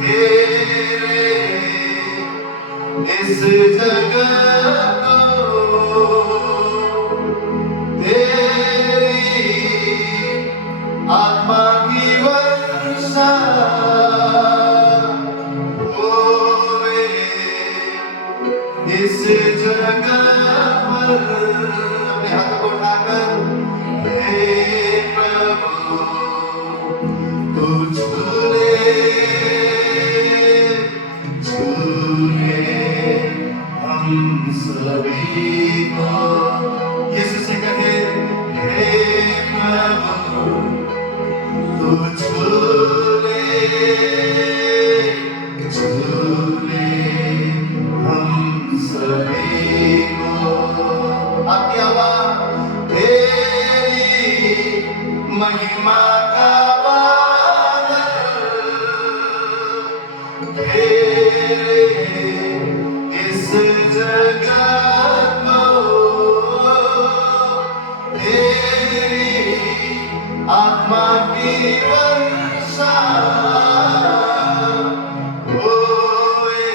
घेरे इस जगह को तेरी आत्मा की वर्षा होवे इस जगह पर। अपने हाथ को उठाकर हे प्रभु तू झूले झूले हम सभी को। यीशु से कहे हे प्रभु तू झूले झूले हम सभी को। आपकी आवाज तेरी महिमा का घेरे इस जगह को तेरी आत्मा की वर्षा होए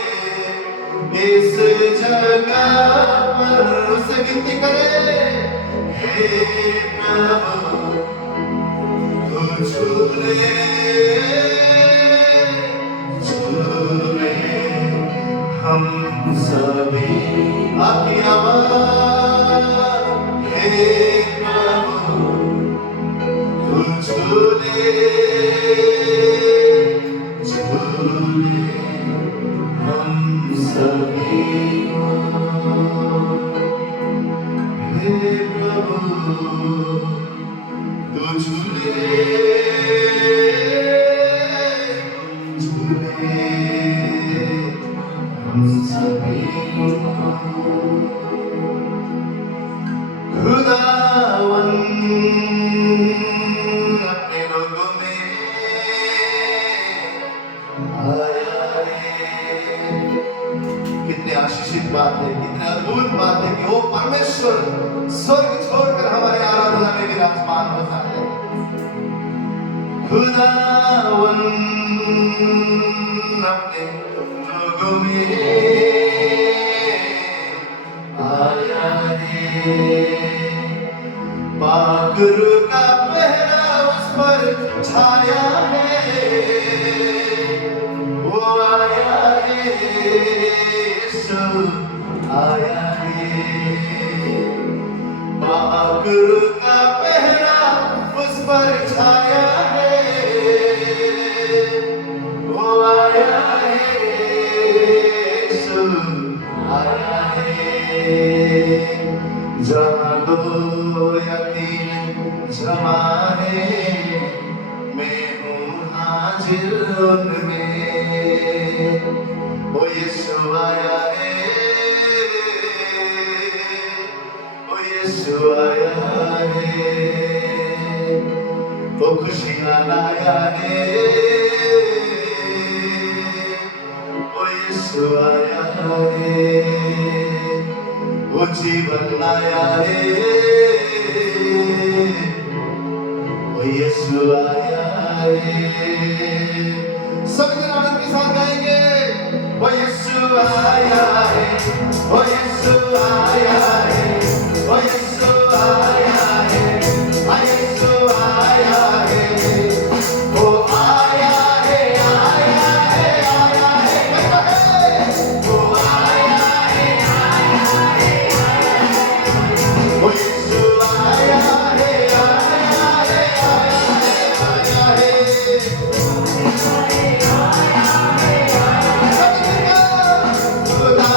इस जगह पर। उससे विनती करे हे प्रभु तू झूले झूले हम सभी। आपकी आवाज हे प्रभु तू झूले झूले हम सभी। हे प्रभु तू झूले झूले हम सभी। खुदावन अपने लोगों में आया है। कितने आशीषित बात है, कितने अद्भुत बात है कि वो परमेश्वर स्वर्ग छोड़कर हमारे आराधना में विराजमान होता है। खुदावन अपने लोगों में आया है। पागुरु का पहरा उस पर छाया है। वो आया है यीशु आया है। पागुरु का पहरा उस पर छाया है। वो आया है यीशु आया है। जहाँ दो या तीन जमा है मैं हूँ हाजिर उनमें। ओ यीशु आया है ओ यीशु आया है। ओ खुशियाँ लाया है ओ यीशु आया है। वो जीवन लाया है वो यीशु आया है। सब जन आनंद के साथ गाएंगे वो यीशु आया है वो यीशु आया है वो यीशु आया है वो यीशु आया है। वो आया है आया है आया है वो आया है वो यीशु आया है आया है आया है। खुदा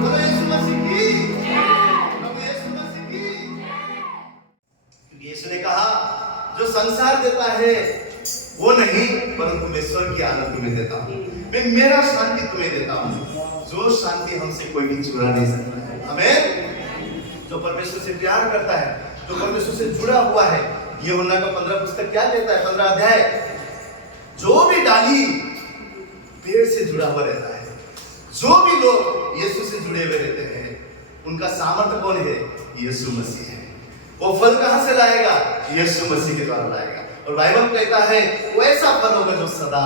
Tuloy sumasigit. है वो नहीं, परंतु मैं स्वर्ग की आनंद तुम्हें देता हूँ, मैं मेरा शांति तुम्हें देता हूँ, जो शांति हमसे कोई भी चुरा नहीं सकता है। आमीन। जो परमेश्वर से प्यार करता है, जो परमेश्वर से जुड़ा हुआ है, यूहन्ना का 15 पुस्तक क्या कहता है, 15 अध्याय, जो भी डाली पेड़ से जुड़ा हुआ रहता है, जो भी लोग यीशु से जुड़े हुए रहते हैं, उनका सामर्थ्य कौन है? यीशु मसीह है। वो फल कहां से लाएगा? यीशु मसीह के द्वारा लाएगा। और बाइबल कहता है वो ऐसा फल होगा जो सदा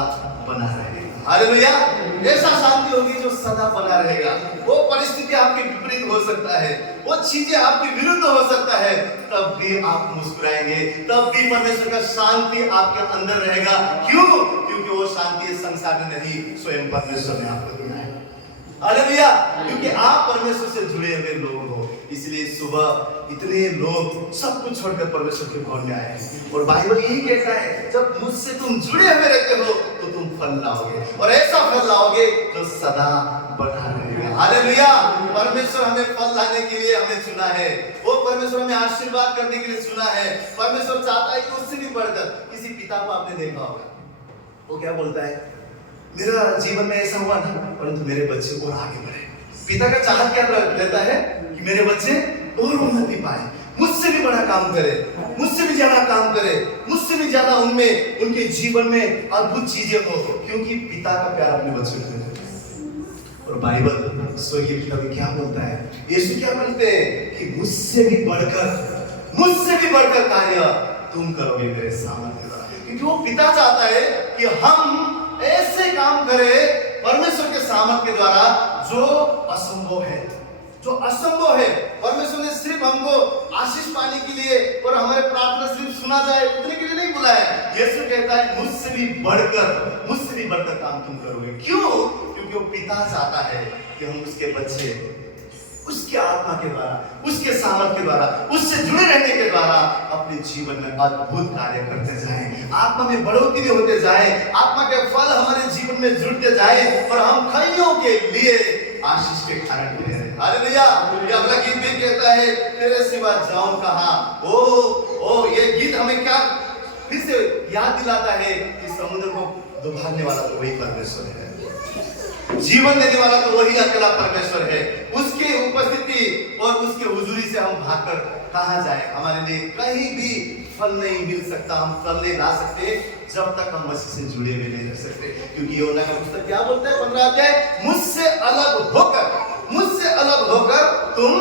बना रहेगा। हालेलुया। ऐसा शांति होगी जो सदा बना रहेगा। वो परिस्थिति आपके विपरीत हो सकता है, वो चीजें आपके विरुद्ध हो सकता है, तब भी आप मुस्कुराएंगे, तब भी परमेश्वर का शांति आपके अंदर रहेगा। क्यों? क्योंकि वो शांति इस संसार में नहीं, स्वयं परमेश्वर ने आपको दिया है। हालेलुया। क्योंकि आप परमेश्वर से जुड़े हुए लोग हो, इसलिए सुबह इतने लोग सब कुछ छोड़कर परमेश्वर के भवन में आए हैं। और बाइबल यही कहता है, जब मुझसे तुम जुड़े हुए रहते हो तो तुम फल लाओगे, और ऐसा फल लाओगे जो सदा बना रहेगा। हालेलुया। परमेश्वर हमें फल लाने के लिए हमें चुना है, वो परमेश्वर हमें आशीर्वाद करने के लिए चुना है। परमेश्वर चाहता है कि उससे भी बढ़कर, किसी पिता को आपने देखा होगा, वो क्या बोलता है, मेरा जीवन में ऐसा हुआ ना, परंतु मेरे बच्चे और आगे बढ़े। पिता का चाहत क्या रहता है कि मेरे बच्चे और उन्नति पाए, मुझसे भी बड़ा काम करे, मुझसे भी ज्यादा काम करे, मुझसे भी ज्यादा उनमें, उनके जीवन में अद्भुत चीजें हो, क्योंकि पिता का प्यार अपने बच्चों को देता है। और बाइबल स्वर्गीय पिता भी क्या बोलता है, यीशु क्या बोलते हैं कि मुझसे भी बढ़कर कार्य तुम करोगे मेरे सामर्थ्य द्वारा। क्योंकि वो पिता चाहता है कि हम ऐसे काम करें परमेश्वर के सामर्थ्य के द्वारा जो असंभव है, जो असंभव है। परमेश्वर ने सिर्फ हमको आशीष पाने के लिए और हमारे प्रार्थना सिर्फ सुना जाए उतने के लिए नहीं बुलाया। यीशु कहता है मुझसे भी बढ़कर काम तुम करोगे। क्यों? क्योंकि वो पिता चाहता है कि हम उसके बच्चे उसके आत्मा के द्वारा, उसके सामर्थ्य के द्वारा, उससे जुड़े रहने के द्वारा अपने जीवन में अद्भुत कार्य करते जाएं, आत्मा में बढ़ोतरी होते जाएं, आत्मा के फल हमारे जीवन में जुड़ते जाएं, और हम कईयों के लिए आशीष के कारण बने रहें। हालेलुया। ये अगला गीत भी कहता है, तेरे सिवा जाऊं कहां। ओ ये गीत हमें क्या फिर से याद दिलाता है कि समुद्र को डुबाने वाला तो वही परमेश्वर है, जीवन देने वाला तो वही अकेला परमेश्वर है। उसकी उपस्थिति और उसके हुजूरी से हम भागकर कहां जाए? हमारे लिए कहीं भी फल नहीं मिल सकता, हम फल नहीं ला सकते जब तक हम मसीह से जुड़े हुए नहीं रह सकते। क्योंकि यूहन्ना का पुस्तक क्या बोलता है, 15 अध्याय, मुझसे अलग होकर तुम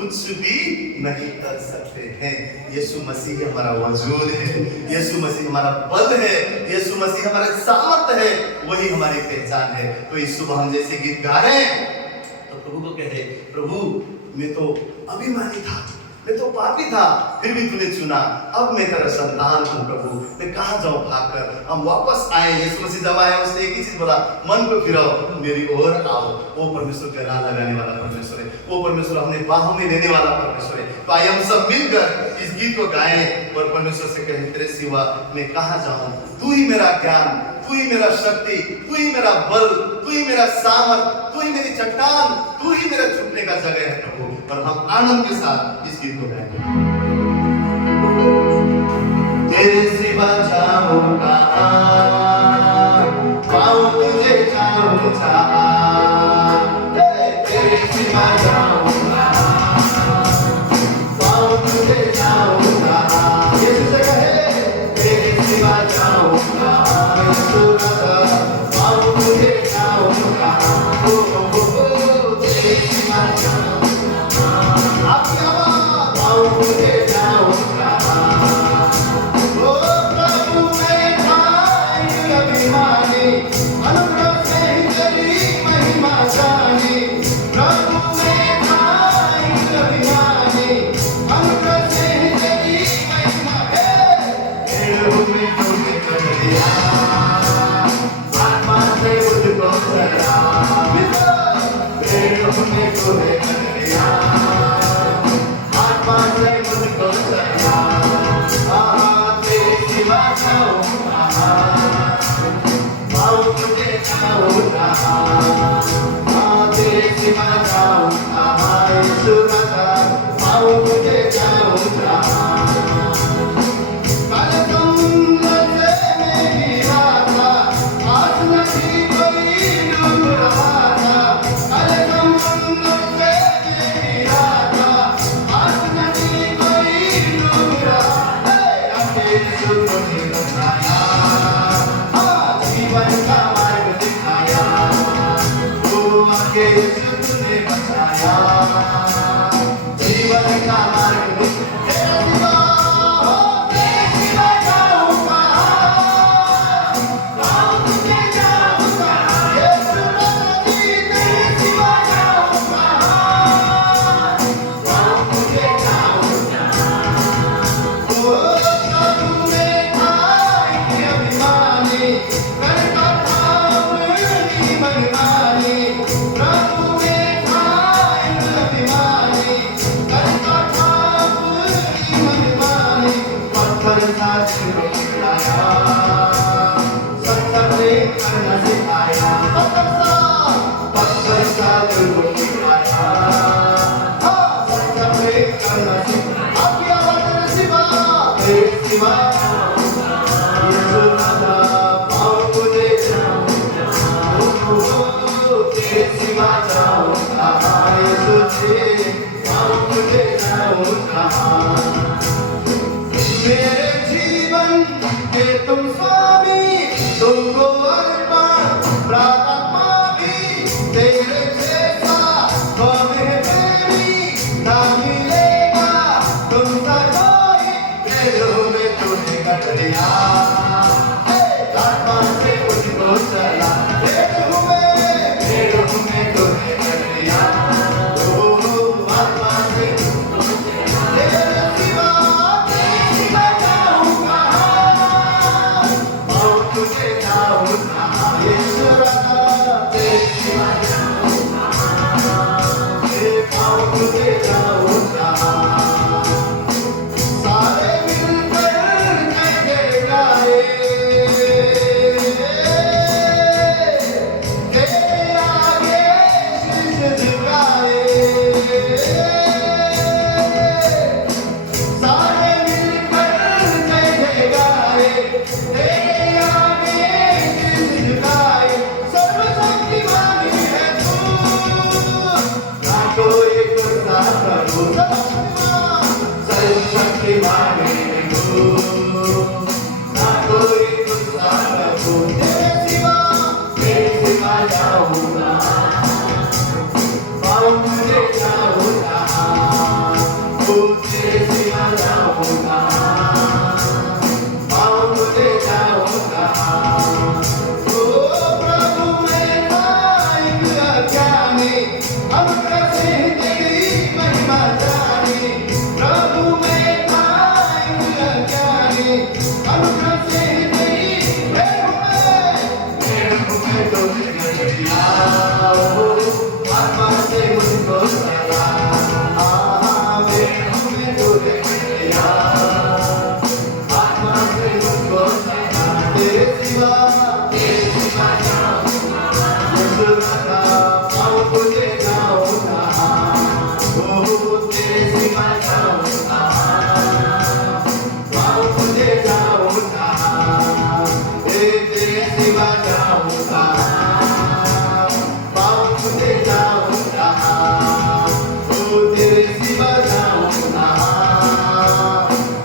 कुछ भी नहीं कर सकते हैं। यीशु मसीह हमारा वजूद है, यीशु मसीह हमारा बल है, यीशु मसीह हमारा सामर्थ्य है, वही हमारी पहचान है। तो इस सुबह हम जैसे गीत गा रहे हैं तो प्रभु को कहे, प्रभु मैं तो अभिमानी था, मैं तो पापी था, फिर भी तूने चुना, अब मैं तेरा संतान हूं प्रभु, मैं कहां जाऊं भागकर। हम वापस आए, यीशु मसीह जब आए उसने एक ही चीज बोला, मन को फिराओ, मेरी ओर आओ। वो परमेश्वर गला लगाने वाला परमेश्वर है, वो परमेश्वर अपने बाहों में लेने वाला परमेश्वर है। तो आइए हम सब मिलकर इस गीत को गाएं और परमेश्वर से कहें, तेरे सिवा मैं कहां जाऊं, तू ही मेरा ज्ञान, तू ही मेरा शक्ति, तू ही मेरा बल, तू ही मेरा सामर्थ, तू ही मेरी चट्टान, तू ही मेरा छुपने का जगह है प्रभु। और हम आनंद के साथ इस गीत को गाएंगे। तेरे सिवा जाऊं कहां, पाऊं तुझे जाऊं जहां, तेरे सिवा जाऊं कहां, पाऊं तुझे जाऊं जहां। यीशु से कहे, तेरे सिवा जाऊं कहां, यीशु राजा, पाऊं तुझे जाऊं कहां, तेरे सिवा जाऊं कहां, आपकी आवाज़, पाऊं तुझे जाऊं कहां। Come कि यीशु तूने बचाया, जीवन का मार्ग तेरे सिवा हो, तेरे सिवा जाऊं कहाँ, जाऊं तुझे जाऊं कहाँ, यीशु मसीह तेरे सिवा जाऊं कहाँ, जाऊं तुझे जाऊं कहाँ। ओ प्रभु में आई के अभिमानी, करता था अपनी मनमानी, प्रभु में आई के अभिमानी, करता था अपनी मनमानी, पत्थर सा दिल मिलाया, सत्तर ने करना सिखाया, पत्थर सा दिल मिलाया, हाँ सत्तर ने करना सिखाया, आपकी आवाज़ तेरे सिवा, तेरे सिवा यीशु दादा पाओ मुझे तेरे सिवा जाऊं कहाँ, यीशु जी पाओ मुझे जाऊं कहाँ। मेरे जीवन के तुम स्वामी, तुमको अर्पण प्रार्थना भी, तेरे जैसा कौन है प्रेमी, ना मिलेगा तुमसा कोई, मेलों में तूने कट लिया, आसमान से मुझको चला, मेलों में तूने कट लिया, ओ आसमान से तेरे सिवा जाऊं कहाँ, और तुझे जाऊं कहाँ, यीशु राजा तेरे सिवा जाऊं कहाँ, और तुझे जाऊं कहाँ। सारे मिलकर जय गाए, तेरे आगे शीश झुकाए, सारे मिलकर जय गाए, तेरे आगे शीश झुकाए, सर्वशक्तिमान है तू, ना कोई गुस्सा करो, सर्वशक्तिमान है तू, ना कोई गुस्सा करो, तेरे सिवा जाऊं कहाँ, पाओ मुझे जाऊं कहाँ, ओ तेरे सिवा जाऊं कहाँ, पाओ मुझे जाऊं कहाँ। ओ प्रभु मैं नायक अज्ञानी, अनुग्रह से तेरी महिमा जानी, प्रभु मैं नायक अज्ञानी, अनुग्रह से तेरी मेरे में तुझे कर दिया, आत्मा से मुझको चला, मेरे में तुझे कर दिया, आत्मा से मुझको चला, तेरे सिवा जाऊं कहाँ, यीशु दादा पाओ तुझे जाऊं कहाँ, ओ तेरे सिवा जाऊं कहाँ, पाओ तुझे जाऊं कहाँ, तेरे सिवा जाऊं कहाँ, पाओ तुझे जाऊं कहाँ, ओ तेरे सिवा जाऊं कहाँ,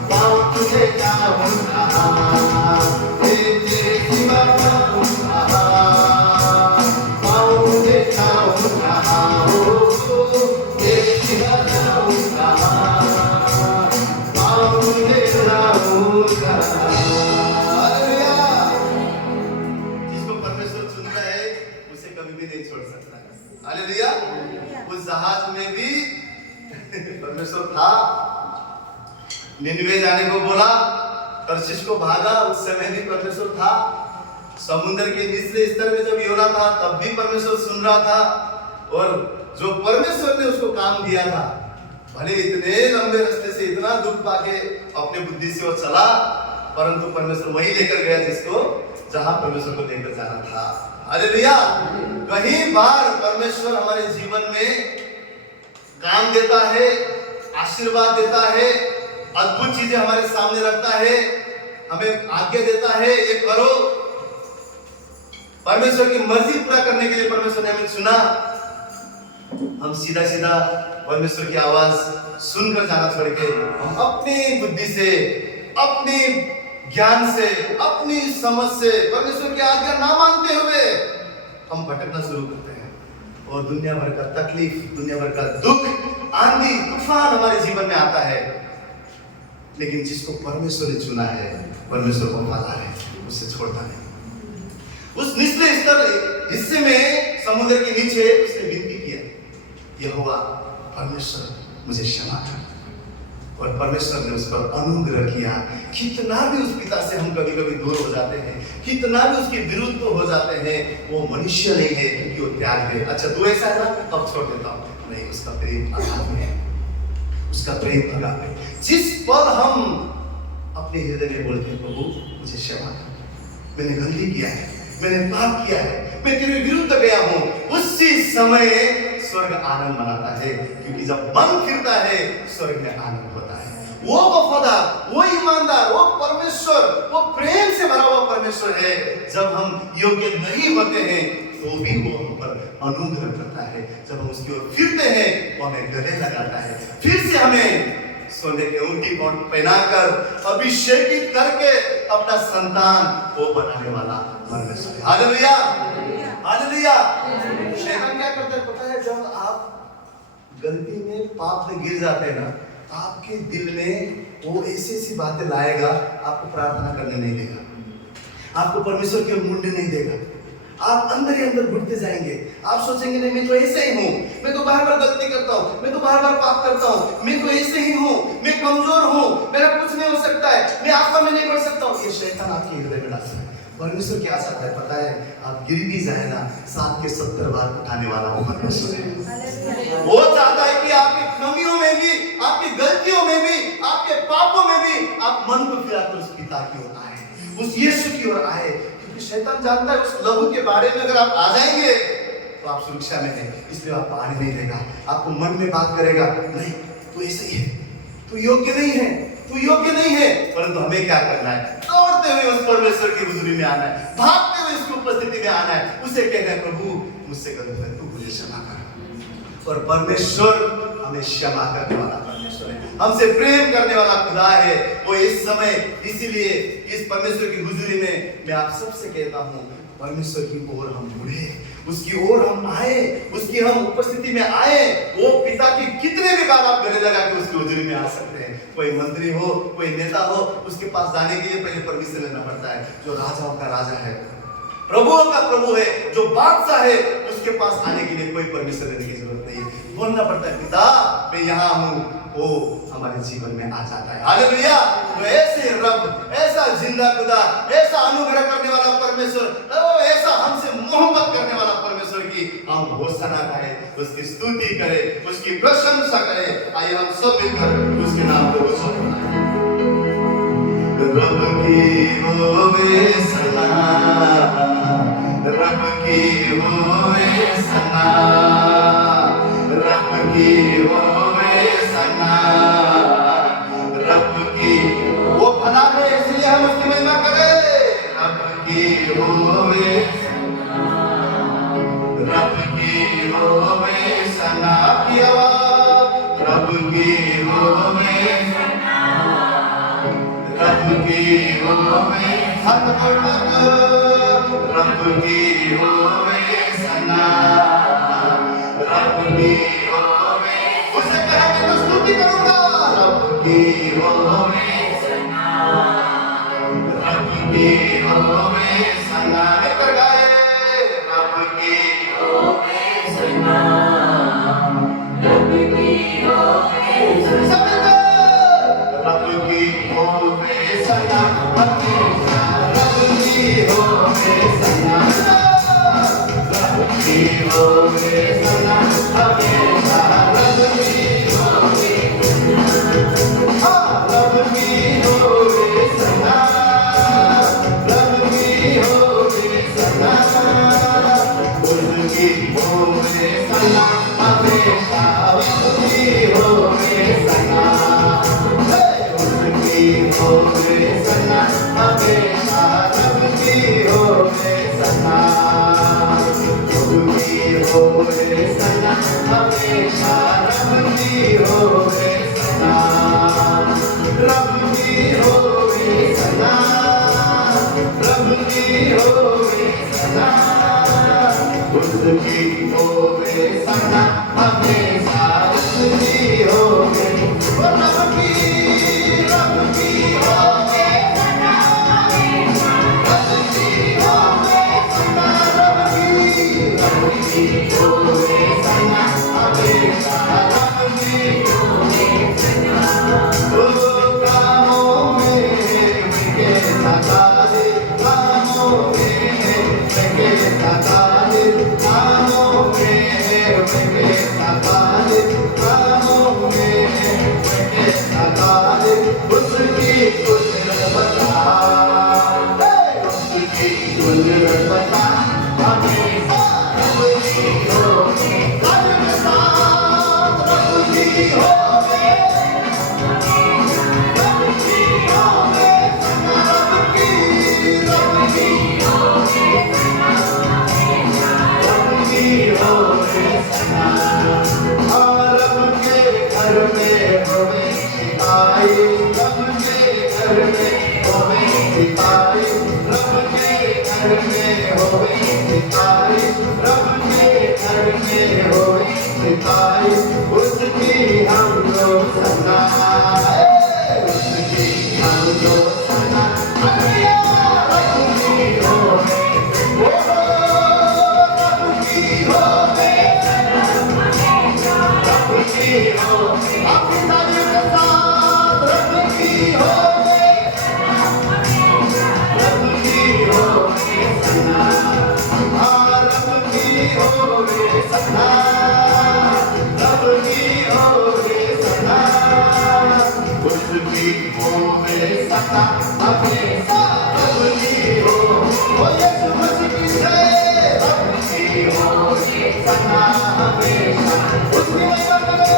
पाओ तुझे जाऊं कहाँ, तेरे सिवा जाऊं कहाँ, पाओ तुझे जाऊं कहाँ, ओ तेरे सिवा जाऊं कहाँ, पाओ तुझे जाऊं कहाँ। हालेलुया। जिसको परमेश्वर चुनता है उसे कभी भी नहीं छोड़ सकता। हालेलुया। उस जहाज में भी परमेश्वर था, निनवे जाने को बोला, तर्शीश को भागा, उस समय भी परमेश्वर था, समुद्र के निचले स्तर में जब योना था तब भी परमेश्वर सुन रहा था, और जो परमेश्वर ने उसको काम दिया था, भले इतने लंबे रास्ते से इतना दुख पाके अपने बुद्धि से वो चला, परंतु परमेश्वर वही लेकर गया जिसको जहां परमेश्वर को लेकर जाना था। हालेलुया। कई बार परमेश्वर हमारे जीवन में काम देता है, आशीर्वाद देता है, अद्भुत चीजें हमारे सामने रखता है, हमें आज्ञा देता है ये करो। परमेश्वर की मर्जी पूरा करने के लिए परमेश्वर ने हमें चुना। हम सीधा सीधा परमेश्वर की आवाज सुनकर जाना छोड़ के हम अपनी बुद्धि से, अपनी ज्ञान से, अपनी समझ से परमेश्वर की आज्ञा ना मानते हुए हम भटकना शुरू करते हैं। और दुनिया भर का तकलीफ, दुनिया भर का दुख, आंधी तूफान हमारे जीवन में आता है, लेकिन जिसको परमेश्वर ने चुना है, परमेश्वर वफादार है, उससे छोड़ता नहीं। उस निचले स्तर हिस्से में समुद्र के नीचे उसने विनती किया, यहोवा परमेश्वर मुझे क्षमा कर, और परमेश्वर ने उस पर अनुग्रह किया। कितना भी उस पिता से हम कभी कभी दूर हो जाते हैं, कितना भी उसके विरुद्ध हो जाते हैं, वो मनुष्य नहीं है क्योंकि वो त्याग दे। अच्छा तू ऐसा है ना, अब छोड़ देता हूँ, नहीं, उसका प्रेम अगाध है, उसका प्रेम अगाध है। जिस पल हम अपने हृदय में बोलते हैं प्रभु मुझे क्षमा कर, मैंने गलती किया है, मैंने पाप किया है, मैं तेरे विरुद्ध गया हूं, उसी समय स्वर्ग आनंद मनाता है, क्योंकि जब मन फिरता है स्वर्ग में आनंद होता है। वो वफादार, वो ईमानदार, वो परमेश्वर, वो प्रेम से भरा हुआ परमेश्वर है। जब हम योग्य नहीं होते हैं तो भी वो हम पर अनुग्रह करता है। जब हम उसकी ओर फिरते हैं वो हमें गले लगाता है, फिर से हमें सोने के ऊंटी पहनाकर अभिषेकित करके अपना संतान वो बनाने वाला परमेश्वर। Hallelujah, hallelujah. शैतान क्या करता है पता है? जब आप गलती में पाप में गिर जाते हैं ना, आपके दिल में वो ऐसी ऐसी बातें लाएगा, आपको प्रार्थना करने नहीं देगा, आपको परमेश्वर की ओर मुड़ने नहीं देगा। आप अंदर ही अंदर घुटते जाएंगे। आप सोचेंगे नहीं मैं तो ऐसे ही हूँ, मैं तो बार बार गलती करता हूँ, मैं तो बार बार पाप करता हूँ, मैं तो ऐसे ही हूँ, मैं कमजोर हूँ, मेरा कुछ नहीं हो सकता है, मैं आत्मा में नहीं बढ़ सकता हूँ। ये शैतान आपके हृदय में डालता है। परमेश्वर क्या चाहता है पता है? आप गिर भी जाए ना, 7 के 70 बार उठाने वाला वो परमेश्वर है। वो चाहता है कि आपकी कमियों में भी, आपकी गलतियों में भी, आपके पापों में भी आप मन को फिराकर उस पिता की ओर आए, उस यीशु की ओर आए। क्योंकि शैतान जानता है उस लहू के बारे में अगर आप आ जाएंगे तो आप सुरक्षा में हैं, इसलिए आप आने नहीं देगा। आपको मन में बात करेगा, नहीं तू ऐसे ही है, तू योग्य नहीं है, तू योग्य नहीं है। परंतु हमें क्या करना है? दौड़ते हुए उस परमेश्वर की हुजूरी में आना है, भागते हुए उसकी उपस्थिति में आना है, उसे कहना है प्रभु मुझसे गलत है, तू मुझे क्षमा कर। और परमेश्वर हमें क्षमा करने वाला परमेश्वर है, हमसे प्रेम करने वाला खुदा है। वो इस समय इसीलिए इस परमेश्वर की हुजूरी में मैं आप सबसे कहता हूँ, परमेश्वर की ओर हम मुड़े, उसकी ओर हम आए, उसकी हम उपस्थिति में आए। वो पिता की कितने भी बार आप गले लगा के उसकी हुजूरी में आ सकते हैं। कोई मंत्री हो, कोई नेता हो, उसके पास जाने के लिए पहले परमिशन लेना पड़ता है। जो राजाओं का राजा है, प्रभुओं का प्रभु है, जो बादशाह है, उसके पास आने के लिए कोई परमिशन लेने की जरूरत नहीं है। बोलना पड़ता है पिता मैं यहाँ हूँ, वो हमारे जीवन में आ जाता है। हालेलुया। तो ऐसे रब, ऐसा जिंदा खुदा, ऐसा अनुग्रह करने वाला परमेश्वर, ऐसा हमसे मोहब्बत करने वाला परमेश्वर की हम घोषणा करें, उसकी स्तुति करें, उसकी प्रशंसा करें। आइए हम सब मिलकर उसके नाम को घोषणा करें। रब की होवे सना, रब की होवे सना, रब की होवे सना, रब की वो भला है इसलिए हम उसकी महिमा करें। रब की होवे सना, रब की होवे सना की आवाज़, रब की होवे सना, रब की होवे हर रब की होवे सना, रब की होवे, उसे कहा मैं तो स्तुति करूंगा। रब की होवे सना, रब की होवे सना, लेकर गाए रब की होवे सना, रब की होवे सना, रब की होवे सना, रब की होवे सना, रब की होवे सना, हमेशा रब की होवे सना, रब की होवे सना, रब की होवे सना, उसकी होवे सना, हमेशा उसकी होवे सना, उसकी होवे सना, हमेशा रब की होवे सना, रब की होवे सना, हमेशा रब की होवे सना, रब की होवे सना, रब की होवे सना, उसकी होवे सना हमेशा उसकी होवे रब की होवे सना हमेशा उसकी होवे सना रब की होवे सना हमेशा रब की होवे सना ओ कामों में के सदा दे कामों में के सदा दे कामों में के सदा दे कामों में के सदा दे उसकी कुदरत बता उसकी कुदरत बता हमेशा रबी होवे कद के साथ रबी होवे रबी होवे सना रबी रबी होवे रबी होवे सना रब के घर में होवे सिपाही रब के घर में होवे सिपाही रब के घर में होवे सिपाही रब के घर में होवे सिपाही उसकी हम लोग सना उसकी हम लोग सना रबी होवे वो रबी होवे रबी हो अपनी तारीफ के साथ रबी होवे रबी होवे सना रबी होवे सना रबी होवे सना उसकी होवे सना हमेशा रबी हो ओ यीशु मसीह की जय रबी होवे सना हमेशा उसकी महिमा करो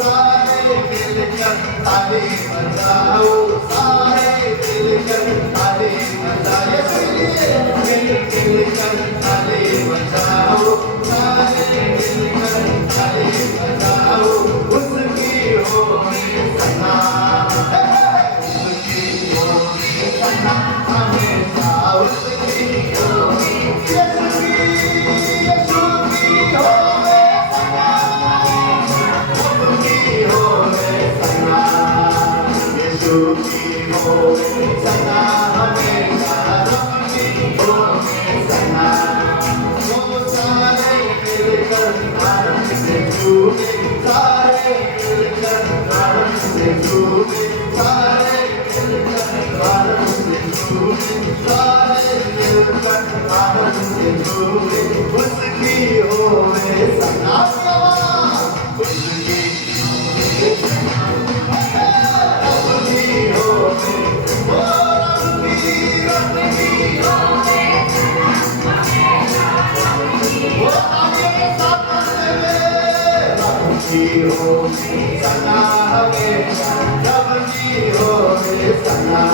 सारे मिलकर ताली बजाओ सारे मिलकर ताली बजाओ मिलकर ताली बजाओ सारे मिलकर ताली बजाओ उसकी होवे सना उसकी होवे सना हमेशा उसकी होवे यीशु की होवे सना रबी होवे सना यीशु की होवे सना हमेशा रबी होवे सना वो सारे मिलकर आनंद से झूमे सारे मिलकर आनंद से झूमे सारे मिलकर आनंद से झूमे सारे मिलकर आनंद से झूमे उसकी होवे सना उसकी रबी होवे ओ रबी रबी होवे वो आगे के साथ करते हुए रबी होवे सना हमेशा रबी होवे सना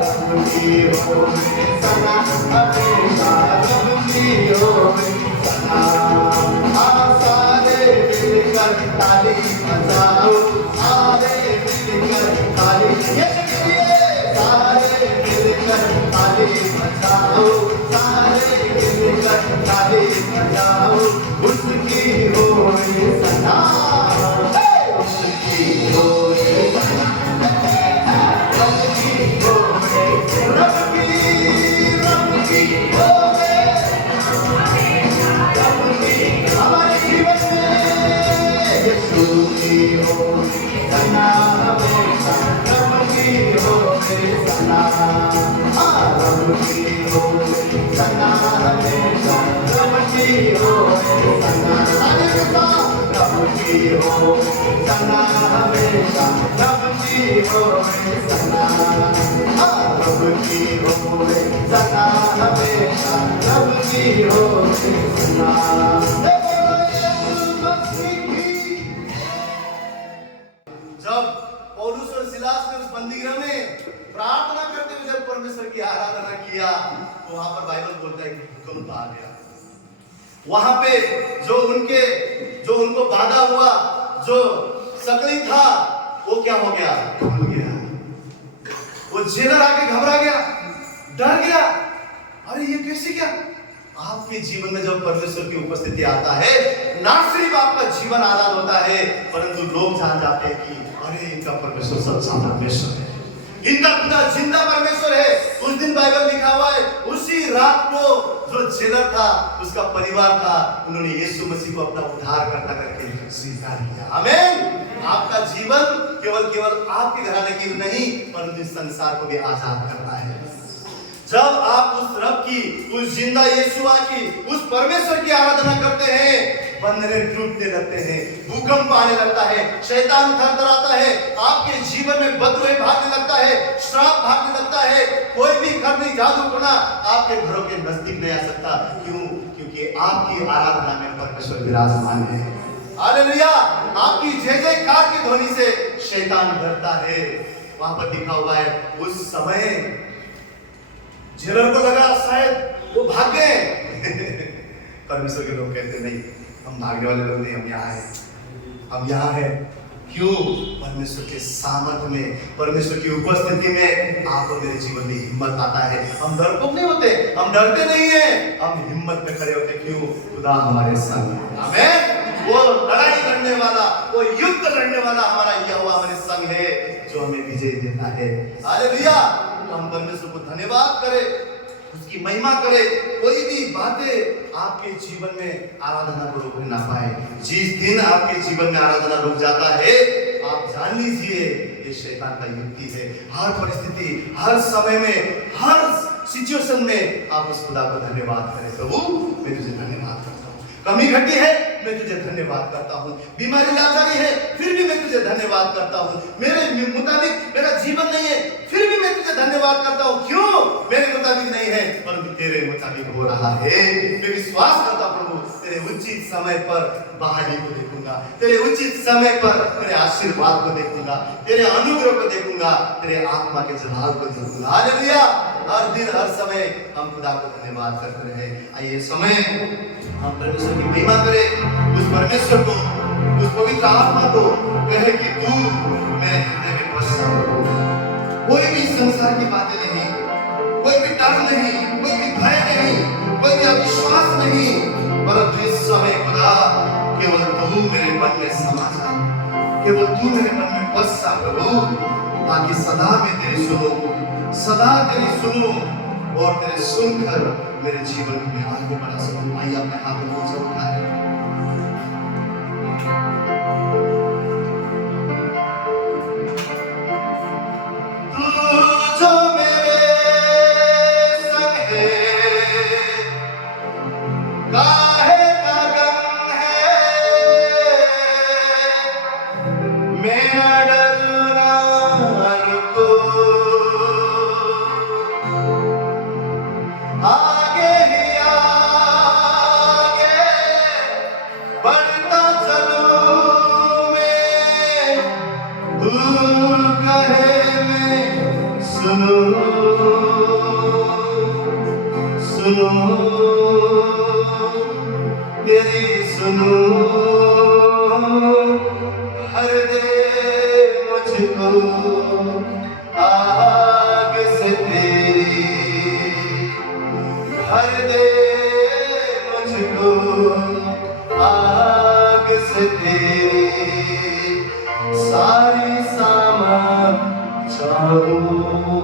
रबी होवे सना हमेशा रबी होवे सना सारे मिलकर ताली बजाओ सारे मिलकर ताली यीशु के लिए सारे मिलकर ताली बजाओ सारे मिलकर ताली बजाओ उसकी होवे सना उसकी होवे सना रबी होवे रबी रबी होवे रबी हमारे जीवन में यीशु की होवे सना हमेशा रबी होवे सना रबी होवे सना हमेशा रबी होवे सना रबी होवे सना हमेशा रबी होवे सना रबी होवे सना हमेशा रबी होवे सना जब पौलुस और सिलास ने उस बंदीगृह में प्रार्थना करते हुए जब परमेश्वर की आराधना किया तो वहां पर बाइबल बोलता है कि भूकंप आ गया। वहां पे जो उनको बाधा हुआ, जो सकली था, वो क्या हो गया? खुल गया। वो जेलर आके घबरा गया, डर गया। अरे अरे ये कैसे क्या? आपके जीवन में जब परमेश्वर की उपस्थिति आता है, ना सिर्फ आपका जीवन आनंद होता है, परंतु लोग जान जाते हैं कि अरे इनका परमेश्वर सच्चा परमेश्वर है, इनका खुदा जिंदा परमेश्वर है। उस दिन बाइबल लिखा हुआ है, उसी रात को जो जेलर था, उसका परिवार था, उन्होंने यीशु मसीह को अपना उद्धारकर्ता करके स्वीकार किया। आमीन। आपका जीवन केवल आपके घराने की नहीं, परंतु इस संसार को भी आजाद करता है। जब आप उस रब की, उस जिंदा यीशुआ की, उस परमेश्वर की आराधना करते हैं, बंधने टूटने लगते हैं, भूकंप आने लगता है, शैतान थरथराता है, आपके जीवन में बदबू भागने लगता है, श्राप भागने लगता है, कोई भी खरनी जादू टोना आपके घरों के नजदीक नहीं आ सकता। क्यों? क्योंकि आपकी आराधना में परमेश्वर विराजमान है। हालेलुया। आपकी जय जयकार की ध्वनि से शैतान डरता है। वहां पर लिखा हुआ है, उस समय जेलर को लगा शायद वो भाग गए। परमेश्वर के लोग कहते नहीं, हम भागने वाले लोग नहीं, हम यहाँ हैं, हम यहाँ हैं। क्यों? परमेश्वर के सामर्थ्य में, परमेश्वर की उपस्थिति में आपको मेरे जीवन में हिम्मत आता है। हम डरपोक नहीं होते, हम डरते नहीं हैं, हम हिम्मत में खड़े होते। क्यों? खुदा हमारे संग है। आमीन। वो लड़ाई लड़ने वाला, वो युद्ध लड़ने वाला हमारा यहोवा हमारे संग है, जो हमें विजय देता है। हालेलुया। हम परमेश्वर को धन्यवाद करें, उसकी महिमा करें। कोई भी बातें आपके जीवन में आराधना को रोक ना पाए। जिस दिन आपके जीवन में आराधना रुक जाता है, आप जान लीजिए ये शैतान का युक्ति है। हर परिस्थिति, हर समय में, हर सिचुएशन में आप उस खुदा को धन्यवाद करें। प्रभु मैं तुझे धन्यवाद करता हूँ। कमी घटी है, मैं तुझे धन्यवाद करता हूँ। बीमारी लाचारी है, फिर भी मैं तुझे धन्यवाद करता हूँ। मेरे मुताबिक मेरा जीवन नहीं है, फिर भी मैं तुझे धन्यवाद करता हूँ। क्यों? मेरे मुताबिक नहीं है, परंतु तेरे मुताबिक हो रहा है। मैं विश्वास करता हूँ प्रभु, तेरे उचित समय पर बहाली को देखूंगा, तेरे उचित समय पर तेरे आशीर्वाद को देखूंगा, तेरे अनुग्रह को देखूंगा, तेरे आत्मा के जलाल को देखूंगा। हालेलुया। हर दिन हर समय हम खुदा को धन्यवाद करते रहे। आइए समय हम परमेश्वर की महिमा करें, उस परमेश्वर को, उस पवित्र आत्मा को कहे कि तू मेरे हृदय में बस जा। कोई भी संसार की बातें नहीं, कोई भी डर नहीं, कोई भी भय नहीं, कोई भी अविश्वास नहीं, परंतु इस समय खुदा केवल तू मेरे मन में समा जा, केवल तू मेरे मन में बस जा प्रभु, ताकि सदा मैं तेरी सुनूं, सदा तेरी सुनूं और तेरे सुनकर मेरे जीवन में आगे बढ़ा सकूं। आइए अपने हाथों को ऊंचा उठाएं। तू जो मेरे संग है, काहे का गम है, मेरा डरना रुको, आगे ही आगे बढ़ता चलूं मैं, तू कहे मैं सुनूं, सुनूं तेरी सुनूं, हर दे मुझको आग से तेरी, हर दे मुझको आग से तेरी, सारी सामर्थ चाहूं।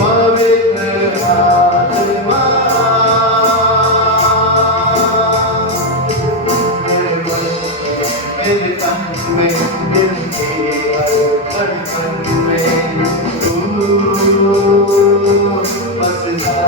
पवित्र आत्मा, मेरे तन में, दिल के हर धड़कन में तू बस जा।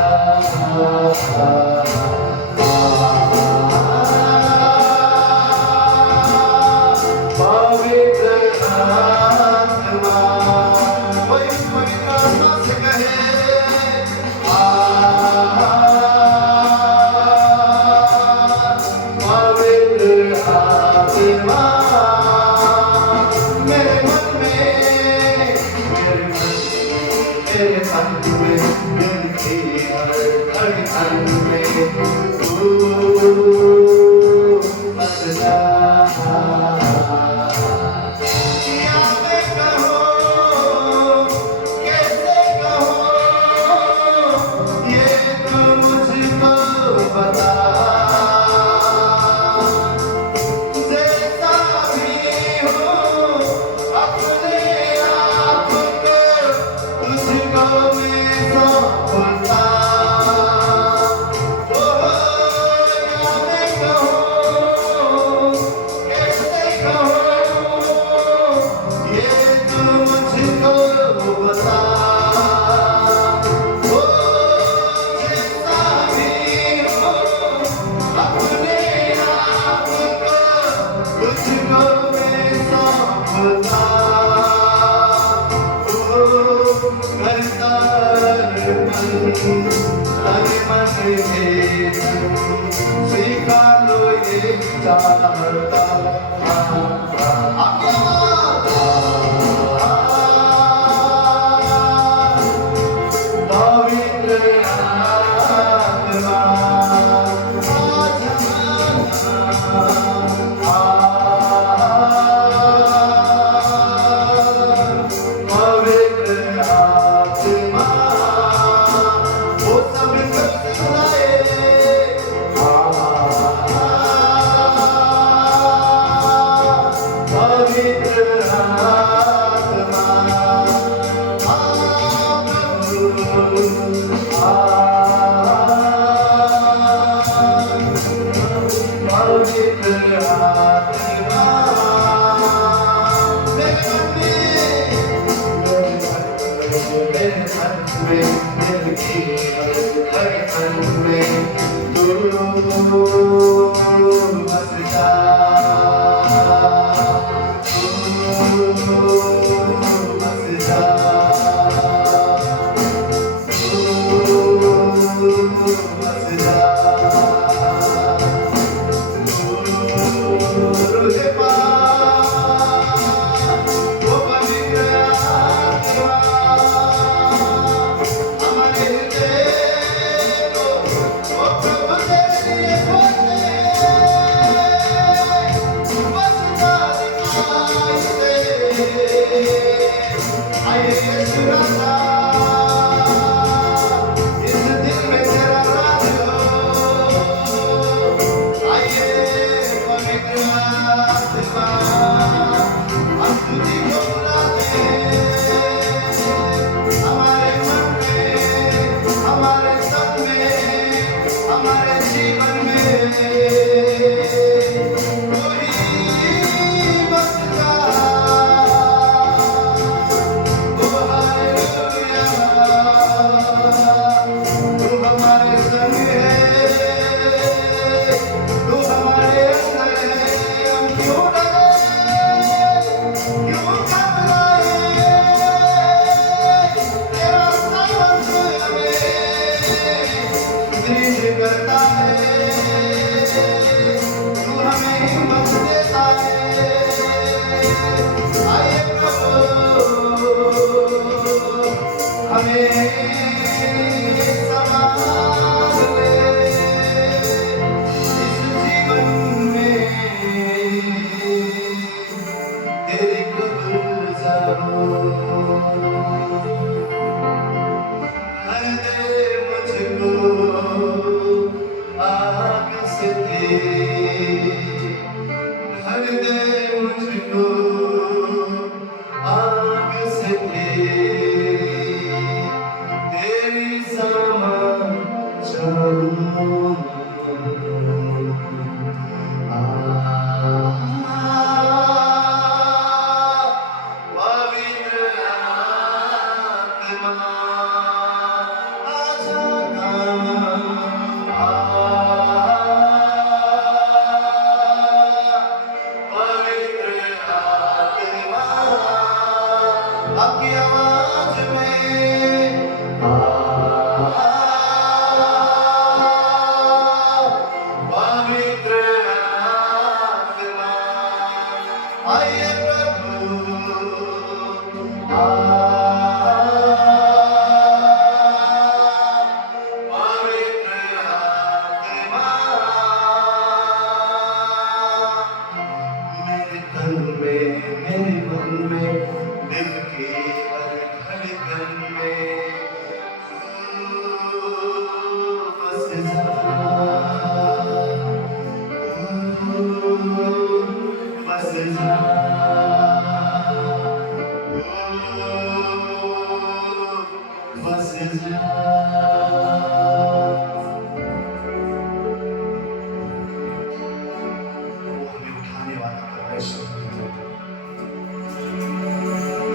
आग से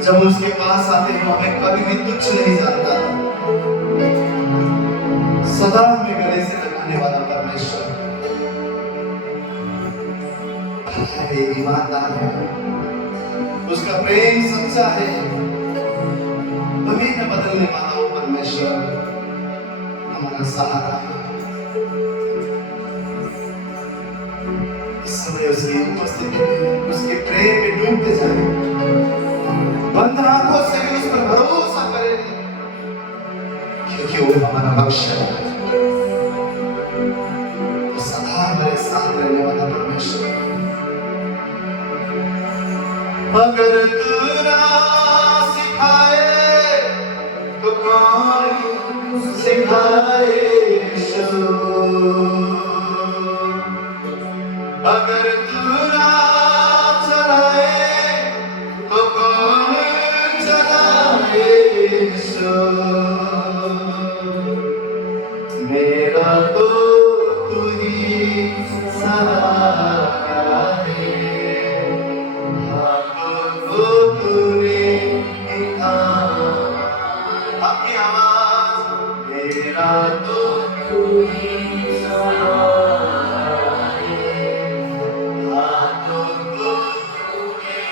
जब उसके पास आते हैं हमें कभी भी तुच्छ नहीं जानता, सदा हमें गले से लगाने वाला परमेश्वर है, ईमानदार है, उसका प्रेम सच्चा है, कभी न बदलने वाला वो परमेश्वर हमारा सहारा है। इस समय उसकी उपस्थिति में, उसके प्रेम में डूबते जाए, बंद आंखों से भी उस पर भरोसा करें, क्योंकि वो हमारा लक्ष्य है, वो सदा हमारे साथ रहने वाला परमेश्वर। अगर तू ना सिखाए तो कौन सिखाए यीशु, अगर तू ना चलाए तो कौन चलाए यीशु, मेरा तो तू ही सहारा है, हाथों को तूने निकाला, आपकी आवाज, मेरा तो तू ही सहारा है, हाथों को तूने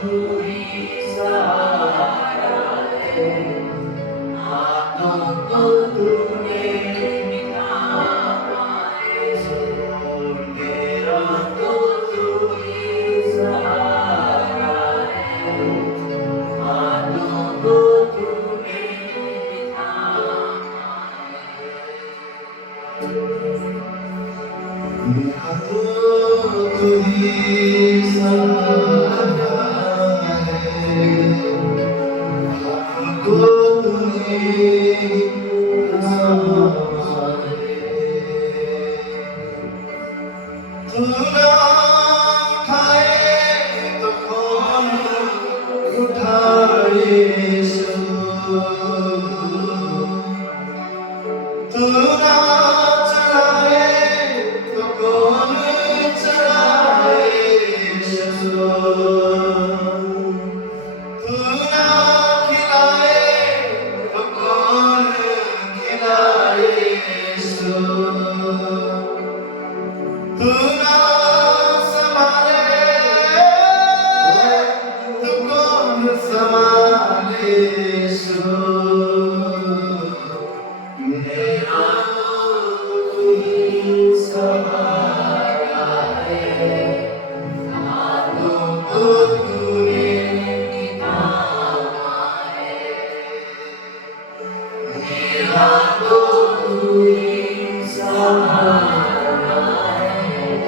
तू ही सहारा है, हाथों को तूने मिलाया है, छोड़ मेरा तो तू ही सहारा है, हाथों को तूने मिलाया है। मेरा तो तू ही सहारा है, हाथों को तूने मिलाया है। तू ना उठाए तो कौन उठाए यीशु, तू ना चलाए तो कौन चलाए यीशु, तू ना खिलाए तो कौन खिलाए यीशु, तू ना संभाले तो कौन संभाले यीशु, मेरा तू ही सहारा है, हाथों को तूने मिलाया है। मेरा तो तू ही सहारा है,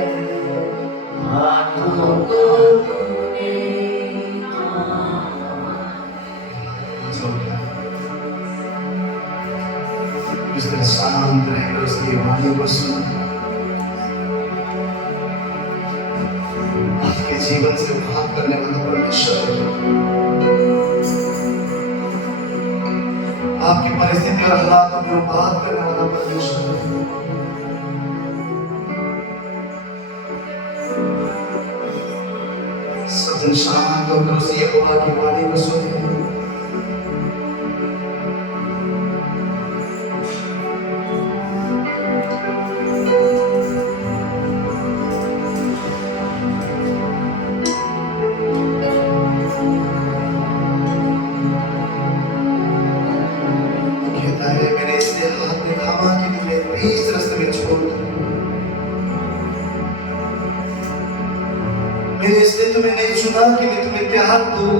हाथों को तूने मिलाया है। उस दिन शांत रहकर उसकी वाणी को सुन, आपके जीवन से बात करने वाला परमेश्वर, आपकी परिस्थिति और हालातों में बात करने वाला परमेश्वर। सजन शांत होकर उस यहोवा की वाणी को सुने। कहता है मैंने इसलिए हाथ में थामा कि तुम्हें बीच रास्ते में छोड़ दूं। मैंने इसलिए तुम्हें नहीं चुना कि मैं तुम्हें त्याग दूं।